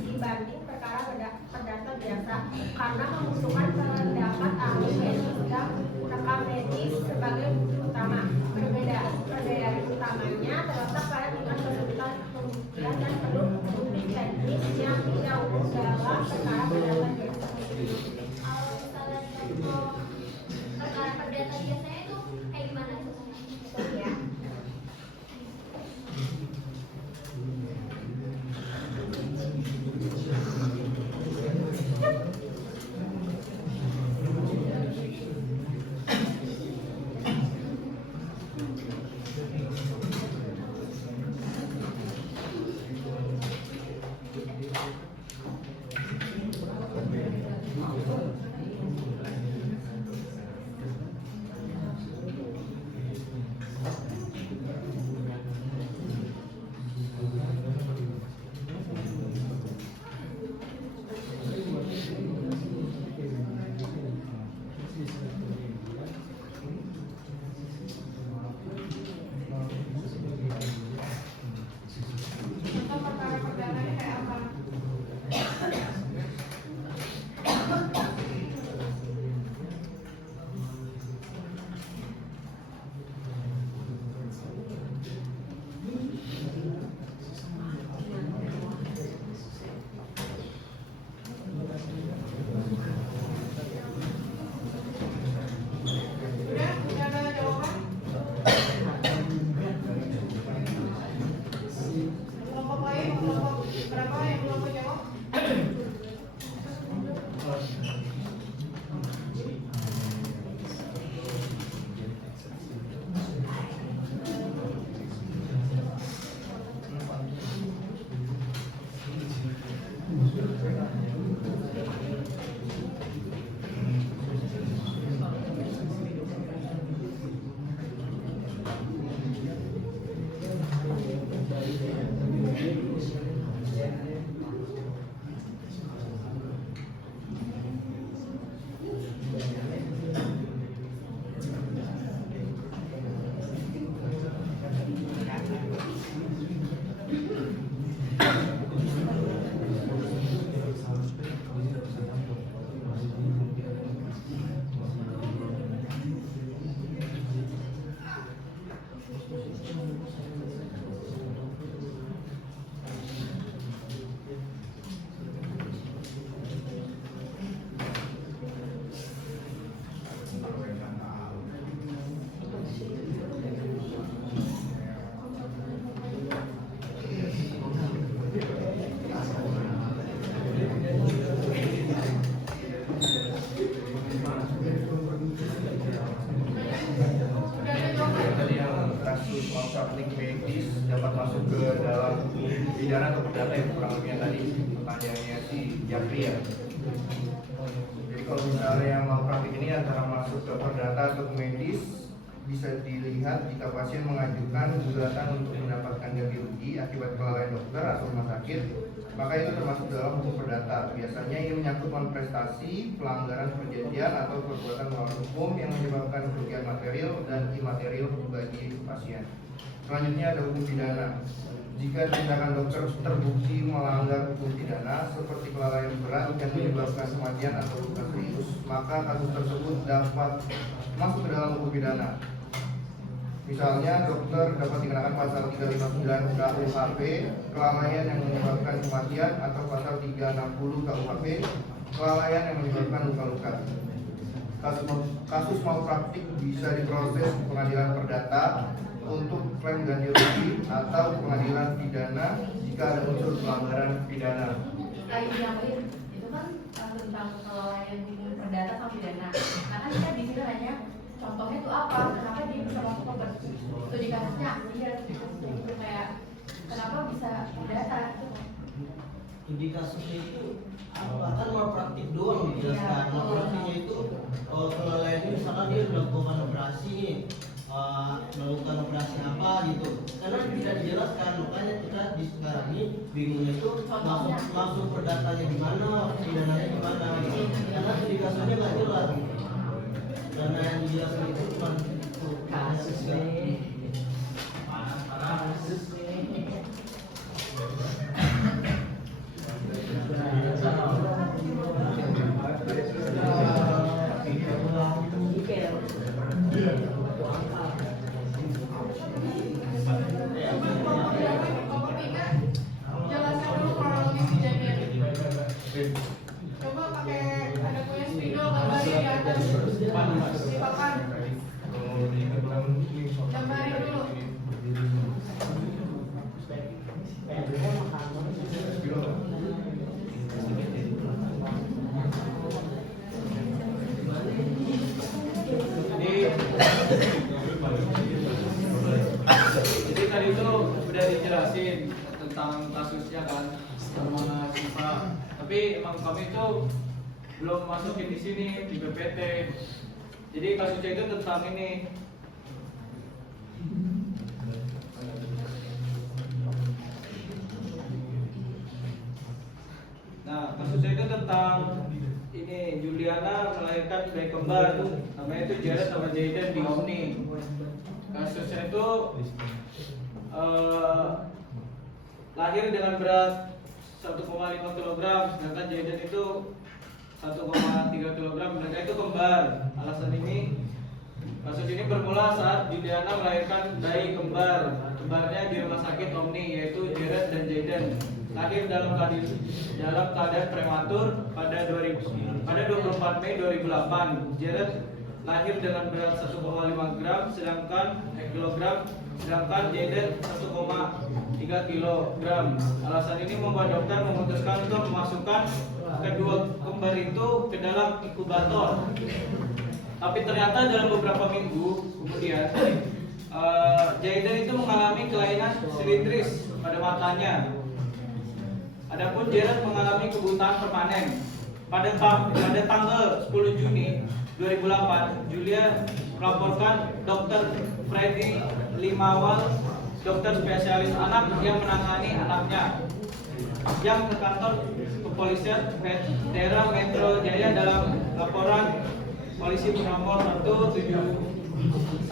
dibanding perkara perdata biasa karena membutuhkan pendapat ahli medis dan rekam medis sebagai bukti utama. Perbedaan utamanya terletak pada tingkat kesulitan pembuktian dan perlu bukti teknis yang tidak umum dalam perkara perdata biasa. Kalau misalnya contoh perkara perdata biasanya itu kayak gimana itu? Ya. Contoh perkara perdata ini kayak apa? Udah ada jawaban? Kelompok lain, kelompok berapa yang belum menjawab? Tadi yang kasus malpraktik medis dapat masuk ke dalam pidana atau perdata yang kurang lebihnya tadi pertanyaannya si Japri ya. Jadi kalau misalnya malpraktik ini antara masuk ke perdata atau ke medis, bisa dilihat jika pasien mengajukan gugatan untuk mendapatkan ganti rugi akibat kelalaian dokter atau rumah sakit, maka itu termasuk dalam hukum perdata. Biasanya ini menyangkut manifestasi, pelanggaran perjanjian atau perbuatan melawan hukum yang menyebabkan kerugian material dan imaterial bagi pasien. Selanjutnya ada hukum pidana. Jika tindakan dokter terbukti melanggar hukum pidana seperti kelalaian berat yang menyebabkan kematian atau luka serius, maka kasus tersebut dapat masuk ke dalam hukum pidana. Misalnya dokter dapat dikenakan pasal 359 KUHP kelalaian yang menyebabkan kematian atau pasal 360 KUHP kelalaian yang menyebabkan luka-luka. Kasus malpraktik bisa diproses di pengadilan perdata untuk klaim ganti rugi atau pengadilan pidana jika ada unsur pelanggaran pidana. Itu kan tentang kelalaian hukum perdata sama pidana. Karena kita di sini hanya contohnya itu apa? Kenapa dia bisa masuk ke studi kasusnya? Iya, itu kayak kenapa bisa perdata? Studi kasusnya itu apa? Kan malpraktik doang dijelaskan. Malpraktiknya itu kelalaian misalkan dia melakukan operasi nih, melakukan operasi apa gitu, karena tidak dijelaskan. Makanya kita di sekarang ini bingungnya itu masuk perdatanya di mana, pidananya di mana gitu. Karena di kasusnya nggak jelas gitu. Karena yang dijelaskan itu cuma kasus Jelaskan dulu kronologis kejadian. Coba pakai ada punya spidol gambarnya di atas di papan. Gambarin dulu. Jadi tadi itu udah dijelasin tentang kasusnya kan sama Siva. Tapi emang kami itu belum masukin di sini di PPT. Jadi kasusnya itu tentang ini. Nah, kasusnya itu tentang ini Juliana melahirkan bayi kembar, namanya itu Jared sama Jayden di Omni. Kasusnya itu lahir dengan berat 1,5 kg, sedangkan Jayden itu 1,3 kg. Mereka itu kembar. Alasan ini, kasus ini bermula saat Juliana melahirkan bayi kembar. Kembarnya di rumah sakit Omni, yaitu Jared dan Jayden. Lahir dalam keadaan prematur pada 24 Mei 2008. Jared lahir dengan berat 1,5 gram, sedangkan Jayden 1,3 kilogram. Alasan ini membuat dokter memutuskan untuk memasukkan kedua kembar itu ke dalam inkubator. Tapi ternyata dalam beberapa minggu kemudian Jayden itu mengalami kelainan silindris pada matanya. Adapun Jared mengalami kebutaan permanen. Pada tanggal 10 Juni 2008, Julia melaporkan Dr. Freddy Limawal, dokter spesialis anak yang menangani anaknya, yang ke kantor kepolisian daerah Metro Jaya. Dalam laporan polisi nomor 118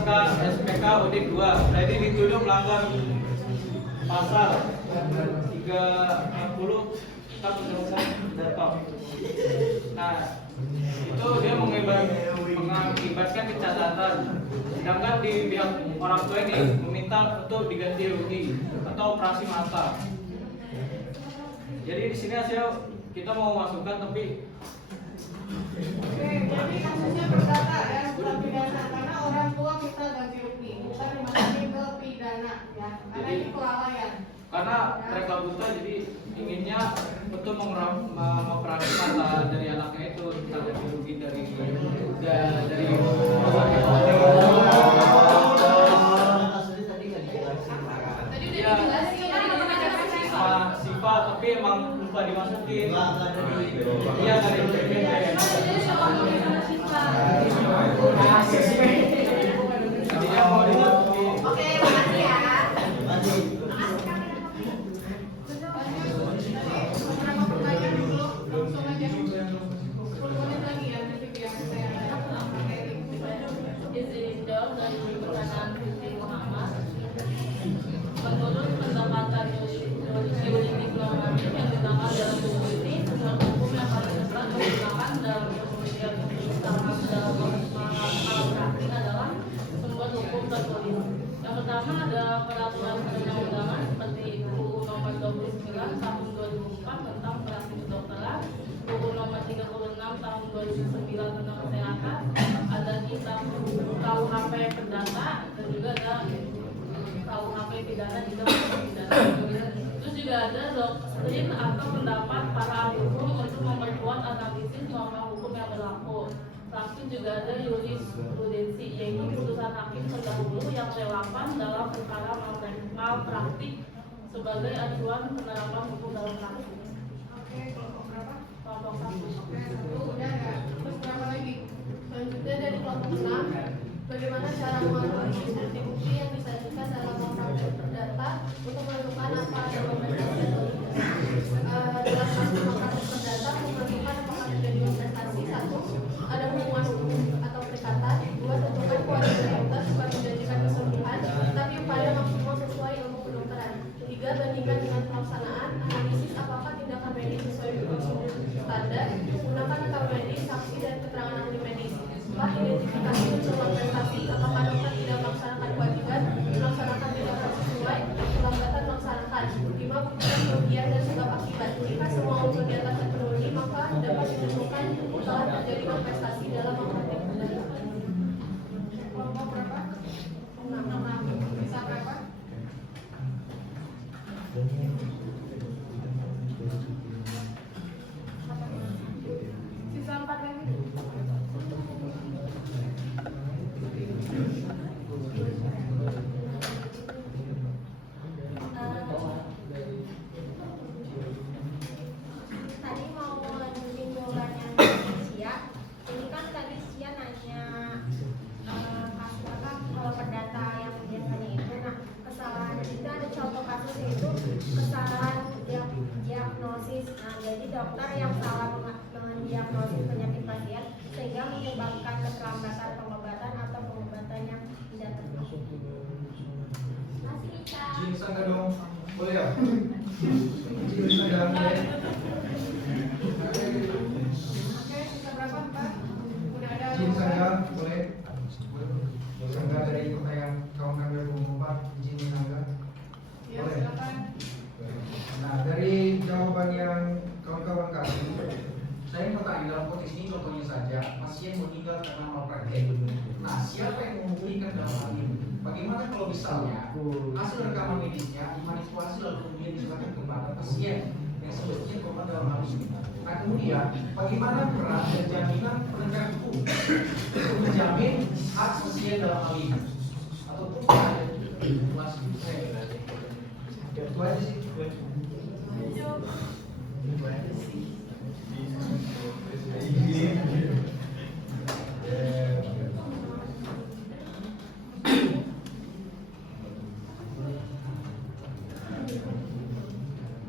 K SPK Udik 2, Freddy dituduh melanggar pasal 340 Undang-Undang Datok. Nah, itu dia mengakibatkan kecacatan. Sedangkan di pihak orang tua ini meminta untuk diganti rugi atau operasi mata. Jadi di sini hasil kita mau masukkan tapi Oke, jadi kasusnya perdata ya, bukan pidana, karena orang tua kita ganti rugi, bukan dimasukin ke pidana ya, karena ini kelalaian. karena mereka buta, jadi inginnya untuk mengoperasi mata dari anaknya itu kita ganti rugi dari Tadi udah dijelasin. Siva, tapi emang lupa dimasukin. Iya, dari Jadinya mau dimasukin. Oke, makasih ya. Beberapa pertanyaan dulu, langsung aja. 10 menit lagi ya, nanti biar saya Izin jawab dari pertanyaan Putri Muhammad. Menurut pendapatan juridik normatif yang diterapkan dalam buku ini, sumber hukum yang paling tepat digunakan dalam kemudian utama dalam praktik adalah sumber hukum tertulis. Yang pertama ada peraturan perundang-undangan seperti UU Nomor 29 Tahun 2004 tentang praktik kedokteran, UU Nomor 36 Tahun 2009 tentang kesehatan, ada kitab KUHP Perdata, dan juga ada KUHP Pidana juga pidana. Terus juga ada doktrin atau pendapat para ahli hukum untuk memperkuat analisis norma hukum yang berlaku. Praktik juga ada jurisprudensi, yaitu putusan hakim terdahulu yang relevan dalam perkara malpraktik sebagai acuan penerapan hukum dalam praktik. Oke, kelompok berapa? Kelompok 1. Oke, 1 udah ya. Terus berapa lagi? Selanjutnya dari kelompok 6, bagaimana cara mematuhi bukti bukti yang disajikan dalam praktik perdata untuk menentukan apa yang berprestasi atau tidak. Dalam kasus praktik perdata menentukan apakah terjadi prestasi. 1. Ada hubungan hukum atau perikatan. 2. Tentukan kewajiban dokter bukan menjanjikan kesembuhan, tapi upaya maksimal sesuai ilmu kedokteran. 3. Bandingkan dengan pelaksanaan. Analisis apakah tindakan medis sesuai prosedur standar. Gunakan rekam medis, saksi dan keterangan ahli medis. 4. Identifikasi unsur prestasi. Apakah dokter tidak melaksanakan kewajiban, melaksanakan tindakan sesuai, kelambatan melaksanakan. 5. Buktikan kerugian dan sebab akibat. Jika semua unsur di atas terpenuhi, maka dapat ditentukan telah terjadi malprestasi dalam praktik perdata. Kelompok berapa? 6. Bisa berapa? Sisa 4 lagi. Tadi mau lanjutin jawabannya Sia. Ini kan tadi Sia nanya kasus apa kalau perdata yang biasanya itu. Nah, kesalahan itu ada contoh kasus yaitu kesalahan diagnosis. Nah, jadi dokter yang salah mendiagnosis penyakit pasien sehingga menyebabkan keterlambatan pengobatan atau pengobatan yang tidak tepat. Masih bisa. Izin sangga dong, boleh ya? Izin sangga boleh. Oke, sisa berapa? 4. Udah ada. Izin sangga boleh. Sangga dari pertanyaan kawan-kawan 2004, izin sangga. Ya, Boleh. silakan. Nah, dari jawaban yang kawan-kawan kasih, saya mau tanya dalam konteks ini contohnya saja, pasien meninggal karena malpraktek. Nah, siapa yang memulihkan dalam hal ini? Bagaimana kalau misalnya hasil rekaman medisnya dimanipulasi lalu kemudian diserahkan kepada pasien yang sebetulnya korban dalam hal ini? Nah, kemudian bagaimana peran dan jaminan penegak hukum untuk menjamin hak pasien dalam hal ini? Ataupun ada manipulasi? Itu aja sih.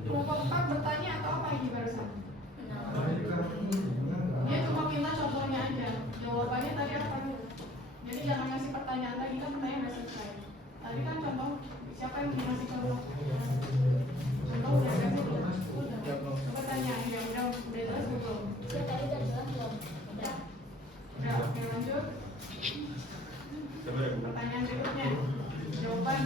Kelompok 4 bertanya atau apa ini barusan? Dia cuma minta contohnya aja. Jawabannya tadi apa dulu? Jadi jangan ngasih pertanyaan lagi, kan pertanyaan udah selesai. Tadi kan contoh siapa yang ngasih contoh? Contoh udah kasih belum? Udah. Coba tanya, ya udah jelas belum? Ya, tadi udah jelas belum? Udah. Udah, oke lanjut. Pertanyaan berikutnya. Jawaban.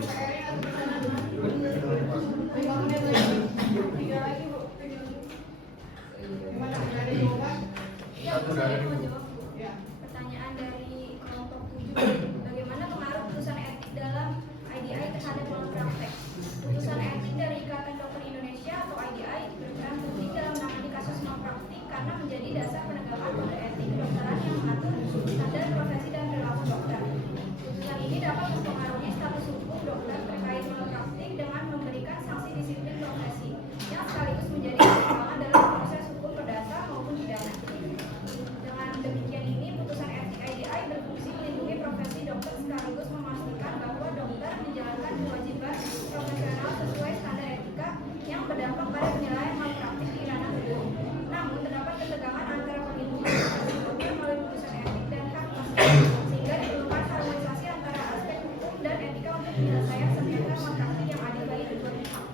Ya, saya mau jawab Bu. Pertanyaan dari kelompok 7. Bagaimana pengaruh putusan etik dalam IDI terhadap malpraktek? Putusan etik dari Ikatan Dokter Indonesia atau IDI berperan penting dalam menangani kasus malpraktik karena menjadi dasar penegakan kode etik kedokteran yang mengatur standar profesi dan perilaku dokter. Putusan ini dapat mempengaruhi status hukum dokter terkait malpraktik dengan memberikan sanksi disiplin profesi yang sekaligus menjadi pertimbangan dalam proses hukum perdata maupun pidana. Dengan demikian ini, putusan etik IDI berfungsi melindungi profesi dokter sekaligus memastikan bahwa dokter menjalankan kewajiban profesional sesuai standar etika yang berdampak pada penilaian malpraktik di ranah hukum. Namun, terdapat ketegangan antara perlindungan profesi dokter melalui putusan etik dan hak pasien, sehingga diperlukan harmonisasi antara aspek hukum dan etika untuk penyelesaian sengketa malpraktik yang adil bagi kedua pihak.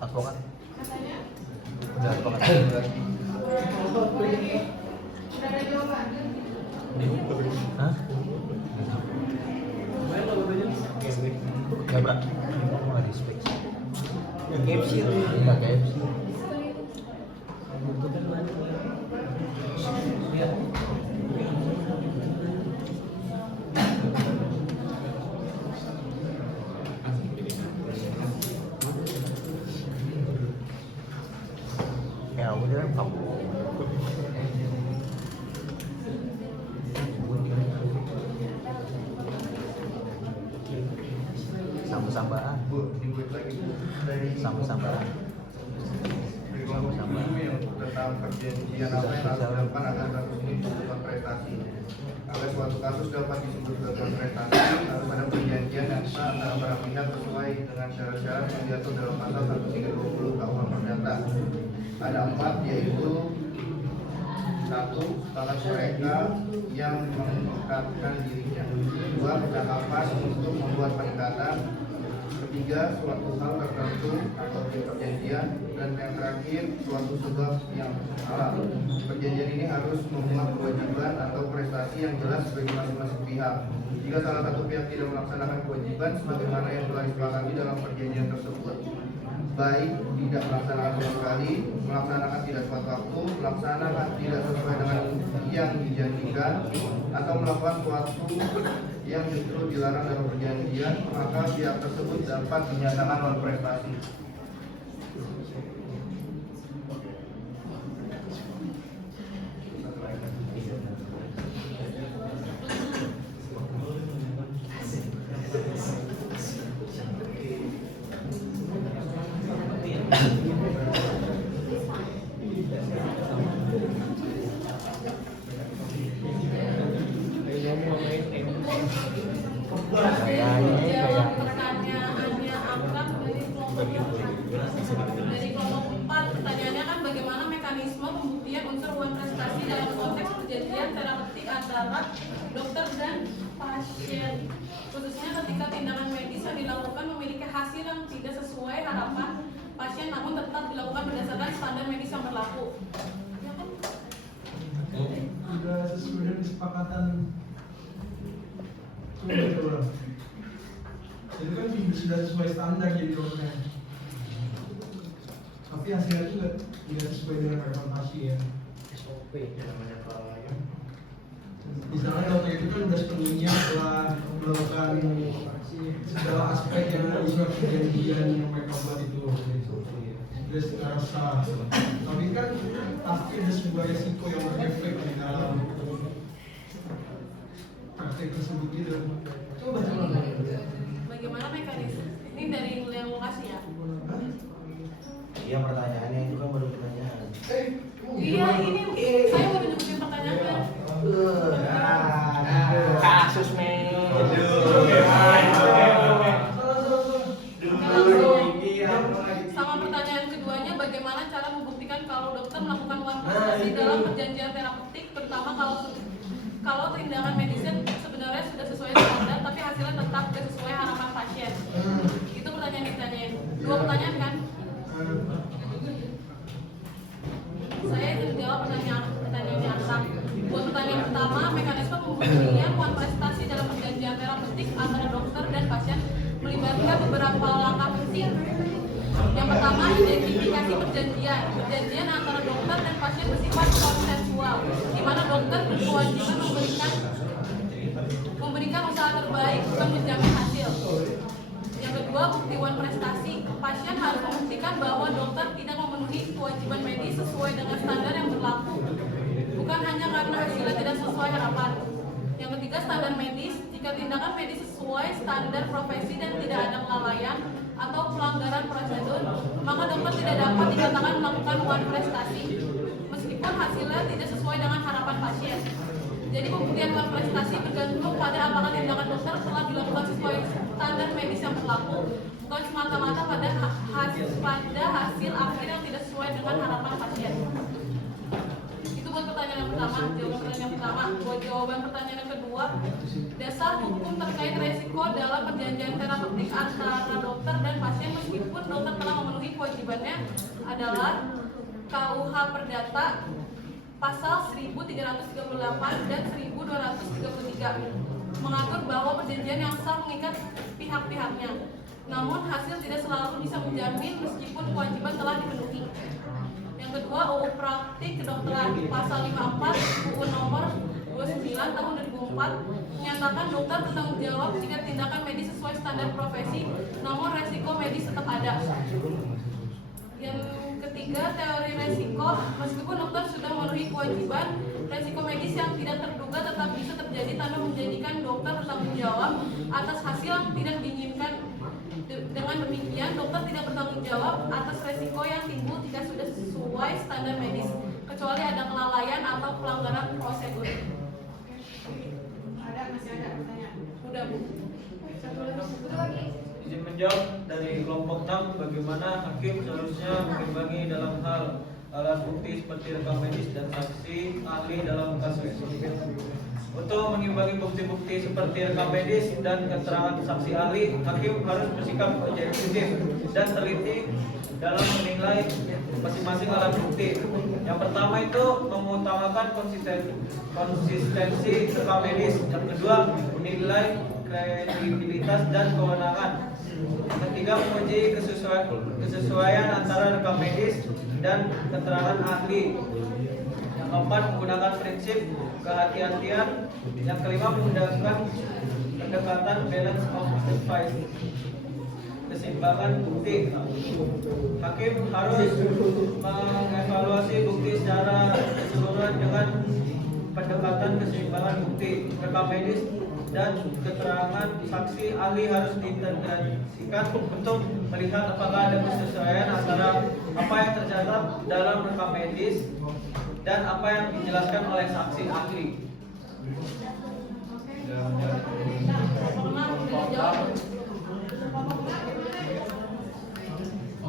Advokat. Katanya? Udah advokat. Udah ada jawaban? Hah? Gak berat. Mau nggak di-spek? KFC itu. Enggak KFC. Iya. Ya udah kamu. Sambal-sambalan. Bu, dibuat lagi Bu. Dari Sambal-sambalan. dari kelompok sebelum yang tentang perjanjian apa yang harus dilakukan agar kasus ini disebut prestasi. Agar suatu kasus dapat disebut gagal prestasi, harus ada perjanjian yang sah antara para pihak sesuai dengan syarat-syarat yang diatur dalam pasal 1320 KUH Perdata. Ada 4, yaitu 1. Sepakat mereka yang mengungkapkan dirinya. 2. Percakapan untuk membuat pendekatan. 3. Suatu hal tertentu atau perjanjian. Dan yang terakhir, suatu sebab yang halal. Perjanjian ini harus memuat kewajiban atau prestasi yang jelas bagi masing-masing pihak. Jika salah satu pihak tidak melaksanakan kewajiban sebagaimana yang telah disepakati dalam perjanjian tersebut, baik tidak melaksanakan sama sekali, melaksanakan tidak tepat waktu, melaksanakan tidak sesuai dengan yang dijanjikan, atau melakukan suatu yang justru dilarang dalam perjanjian, maka pihak tersebut dapat dinyatakan malprestasi. Jawab pertanyaannya Akrab dari kelompok 4. Pertanyaannya kan bagaimana mekanisme pembuktian unsur uang prestasi dalam konteks perjanjian terapeutik antara dokter dan pasien, khususnya ketika tindakan medis yang dilakukan memiliki hasil yang tidak sesuai harapan pasien namun tetap dilakukan berdasarkan standar medis yang berlaku. Ya kan? Sudah sesuai dengan kesepakatan orang. Jadi kan sudah sesuai standar jadi dokter. Tapi hasilnya itu tidak sesuai dengan harapan pasien. SOP namanya kalau Misalnya dokter itu kan sudah sepenuhnya telah melakukan segala aspek yang ada di surat perjanjian yang mereka buat itu. Sudah secara sah. Tapi kan pasti ada sebuah resiko yang berefek di dalam praktek tersebut gitu. Coba Bagaimana mekanisme? Ini dari yang lokasi ya? Iya, pertanyaannya itu kan baru pertanyaan. Iya, ini saya baru nyebutin pertanyaannya. kasus men. Sama pertanyaan keduanya, bagaimana cara membuktikan kalau dokter melakukan uang prestasi dalam perjanjian terapeutik, terutama kalau tindakan medisnya sebenarnya sudah sesuai standar, tapi hasilnya tetap tidak sesuai harapan pasien. Itu pertanyaan yang ditanyain. 2 pertanyaan kan? Saya ingin jawab pertanyaan perjanjian antara dokter dan pasien bersifat konsensual, di mana dokter berkewajiban memberikan usaha terbaik untuk menjamin hasil. Yang kedua, buktiwan prestasi. Pasien harus membuktikan bahwa dokter tidak memenuhi kewajiban medis sesuai dengan standar yang berlaku, bukan hanya karena hasilnya tidak sesuai harapan. Yang ketiga, standar medis. Jika tindakan medis sesuai standar profesi dan tidak ada kelalaian atau pelanggaran prosedur, maka dokter tidak dapat dikatakan melakukan wan prestasi, meskipun hasilnya tidak sesuai dengan harapan pasien. Jadi pembuktian wan prestasi bergantung pada apakah tindakan dokter telah dilakukan sesuai standar medis yang berlaku, bukan semata-mata pada hasil akhir yang tidak sesuai dengan harapan pasien. Itu buat pertanyaan yang pertama. Jawaban pertanyaan yang pertama. Buat jawaban pertanyaan yang kedua, dasar hukum terkait resiko dalam perjanjian terapeutik antara dokter dan pasien meskipun dokter telah memenuhi kewajibannya adalah KUH Perdata pasal 1338 dan 1233 mengatur bahwa perjanjian yang sah mengikat pihak-pihaknya. Namun hasil tidak selalu bisa menjamin meskipun kewajiban telah dipenuhi. Yang kedua, UU Praktik Kedokteran pasal 54 UU nomor 29 tahun 2004 menyatakan dokter bertanggung jawab jika tindakan medis sesuai standar profesi, namun resiko medis tetap ada. Yang ketiga, teori resiko. Meskipun dokter sudah memenuhi kewajiban, resiko medis yang tidak terduga tetap bisa terjadi tanpa menjadikan dokter bertanggung jawab atas hasil yang tidak diinginkan. Dengan demikian, dokter tidak bertanggung jawab atas resiko yang timbul jika sudah sesuai standar medis, kecuali ada kelalaian atau pelanggaran prosedur. Masih ada pertanyaan? Udah, Bu. Satu lagi. Izin menjawab dari kelompok 6, bagaimana hakim seharusnya mengimbangi dalam hal alat bukti seperti rekam medis dan saksi ahli dalam kasus. Untuk mengimbangi bukti-bukti seperti rekam medis dan keterangan saksi ahli, hakim harus bersikap objektif dan teliti dalam menilai masing-masing alat bukti. Yang pertama itu mengutamakan konsistensi rekam medis. Yang kedua, menilai kredibilitas dan kewenangan. Ketiga, menguji kesesuaian antara rekam medis dan keterangan ahli. Yang keempat, menggunakan prinsip kehati-hatian. Yang kelima, menggunakan pendekatan balance of advice, keseimbangan bukti. Hakim harus mengevaluasi bukti secara keseluruhan dengan pendekatan keseimbangan bukti. Rekam medis dan keterangan saksi ahli harus diintegrasikan untuk melihat apakah ada kesesuaian antara apa yang tercatat dalam rekam medis dan apa yang dijelaskan oleh saksi ahli.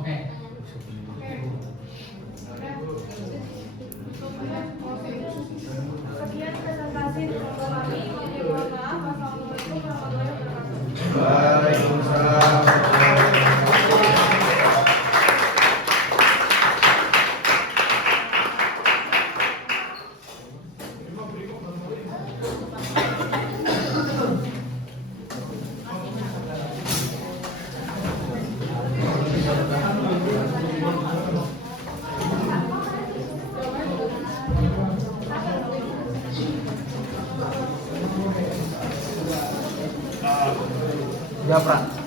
Oke. Sekian presentasi dari kami. Mohon maaf. Wassalamualaikum warahmatullahi wabarakatuh. Waalaikumsalam. Ya, Pra.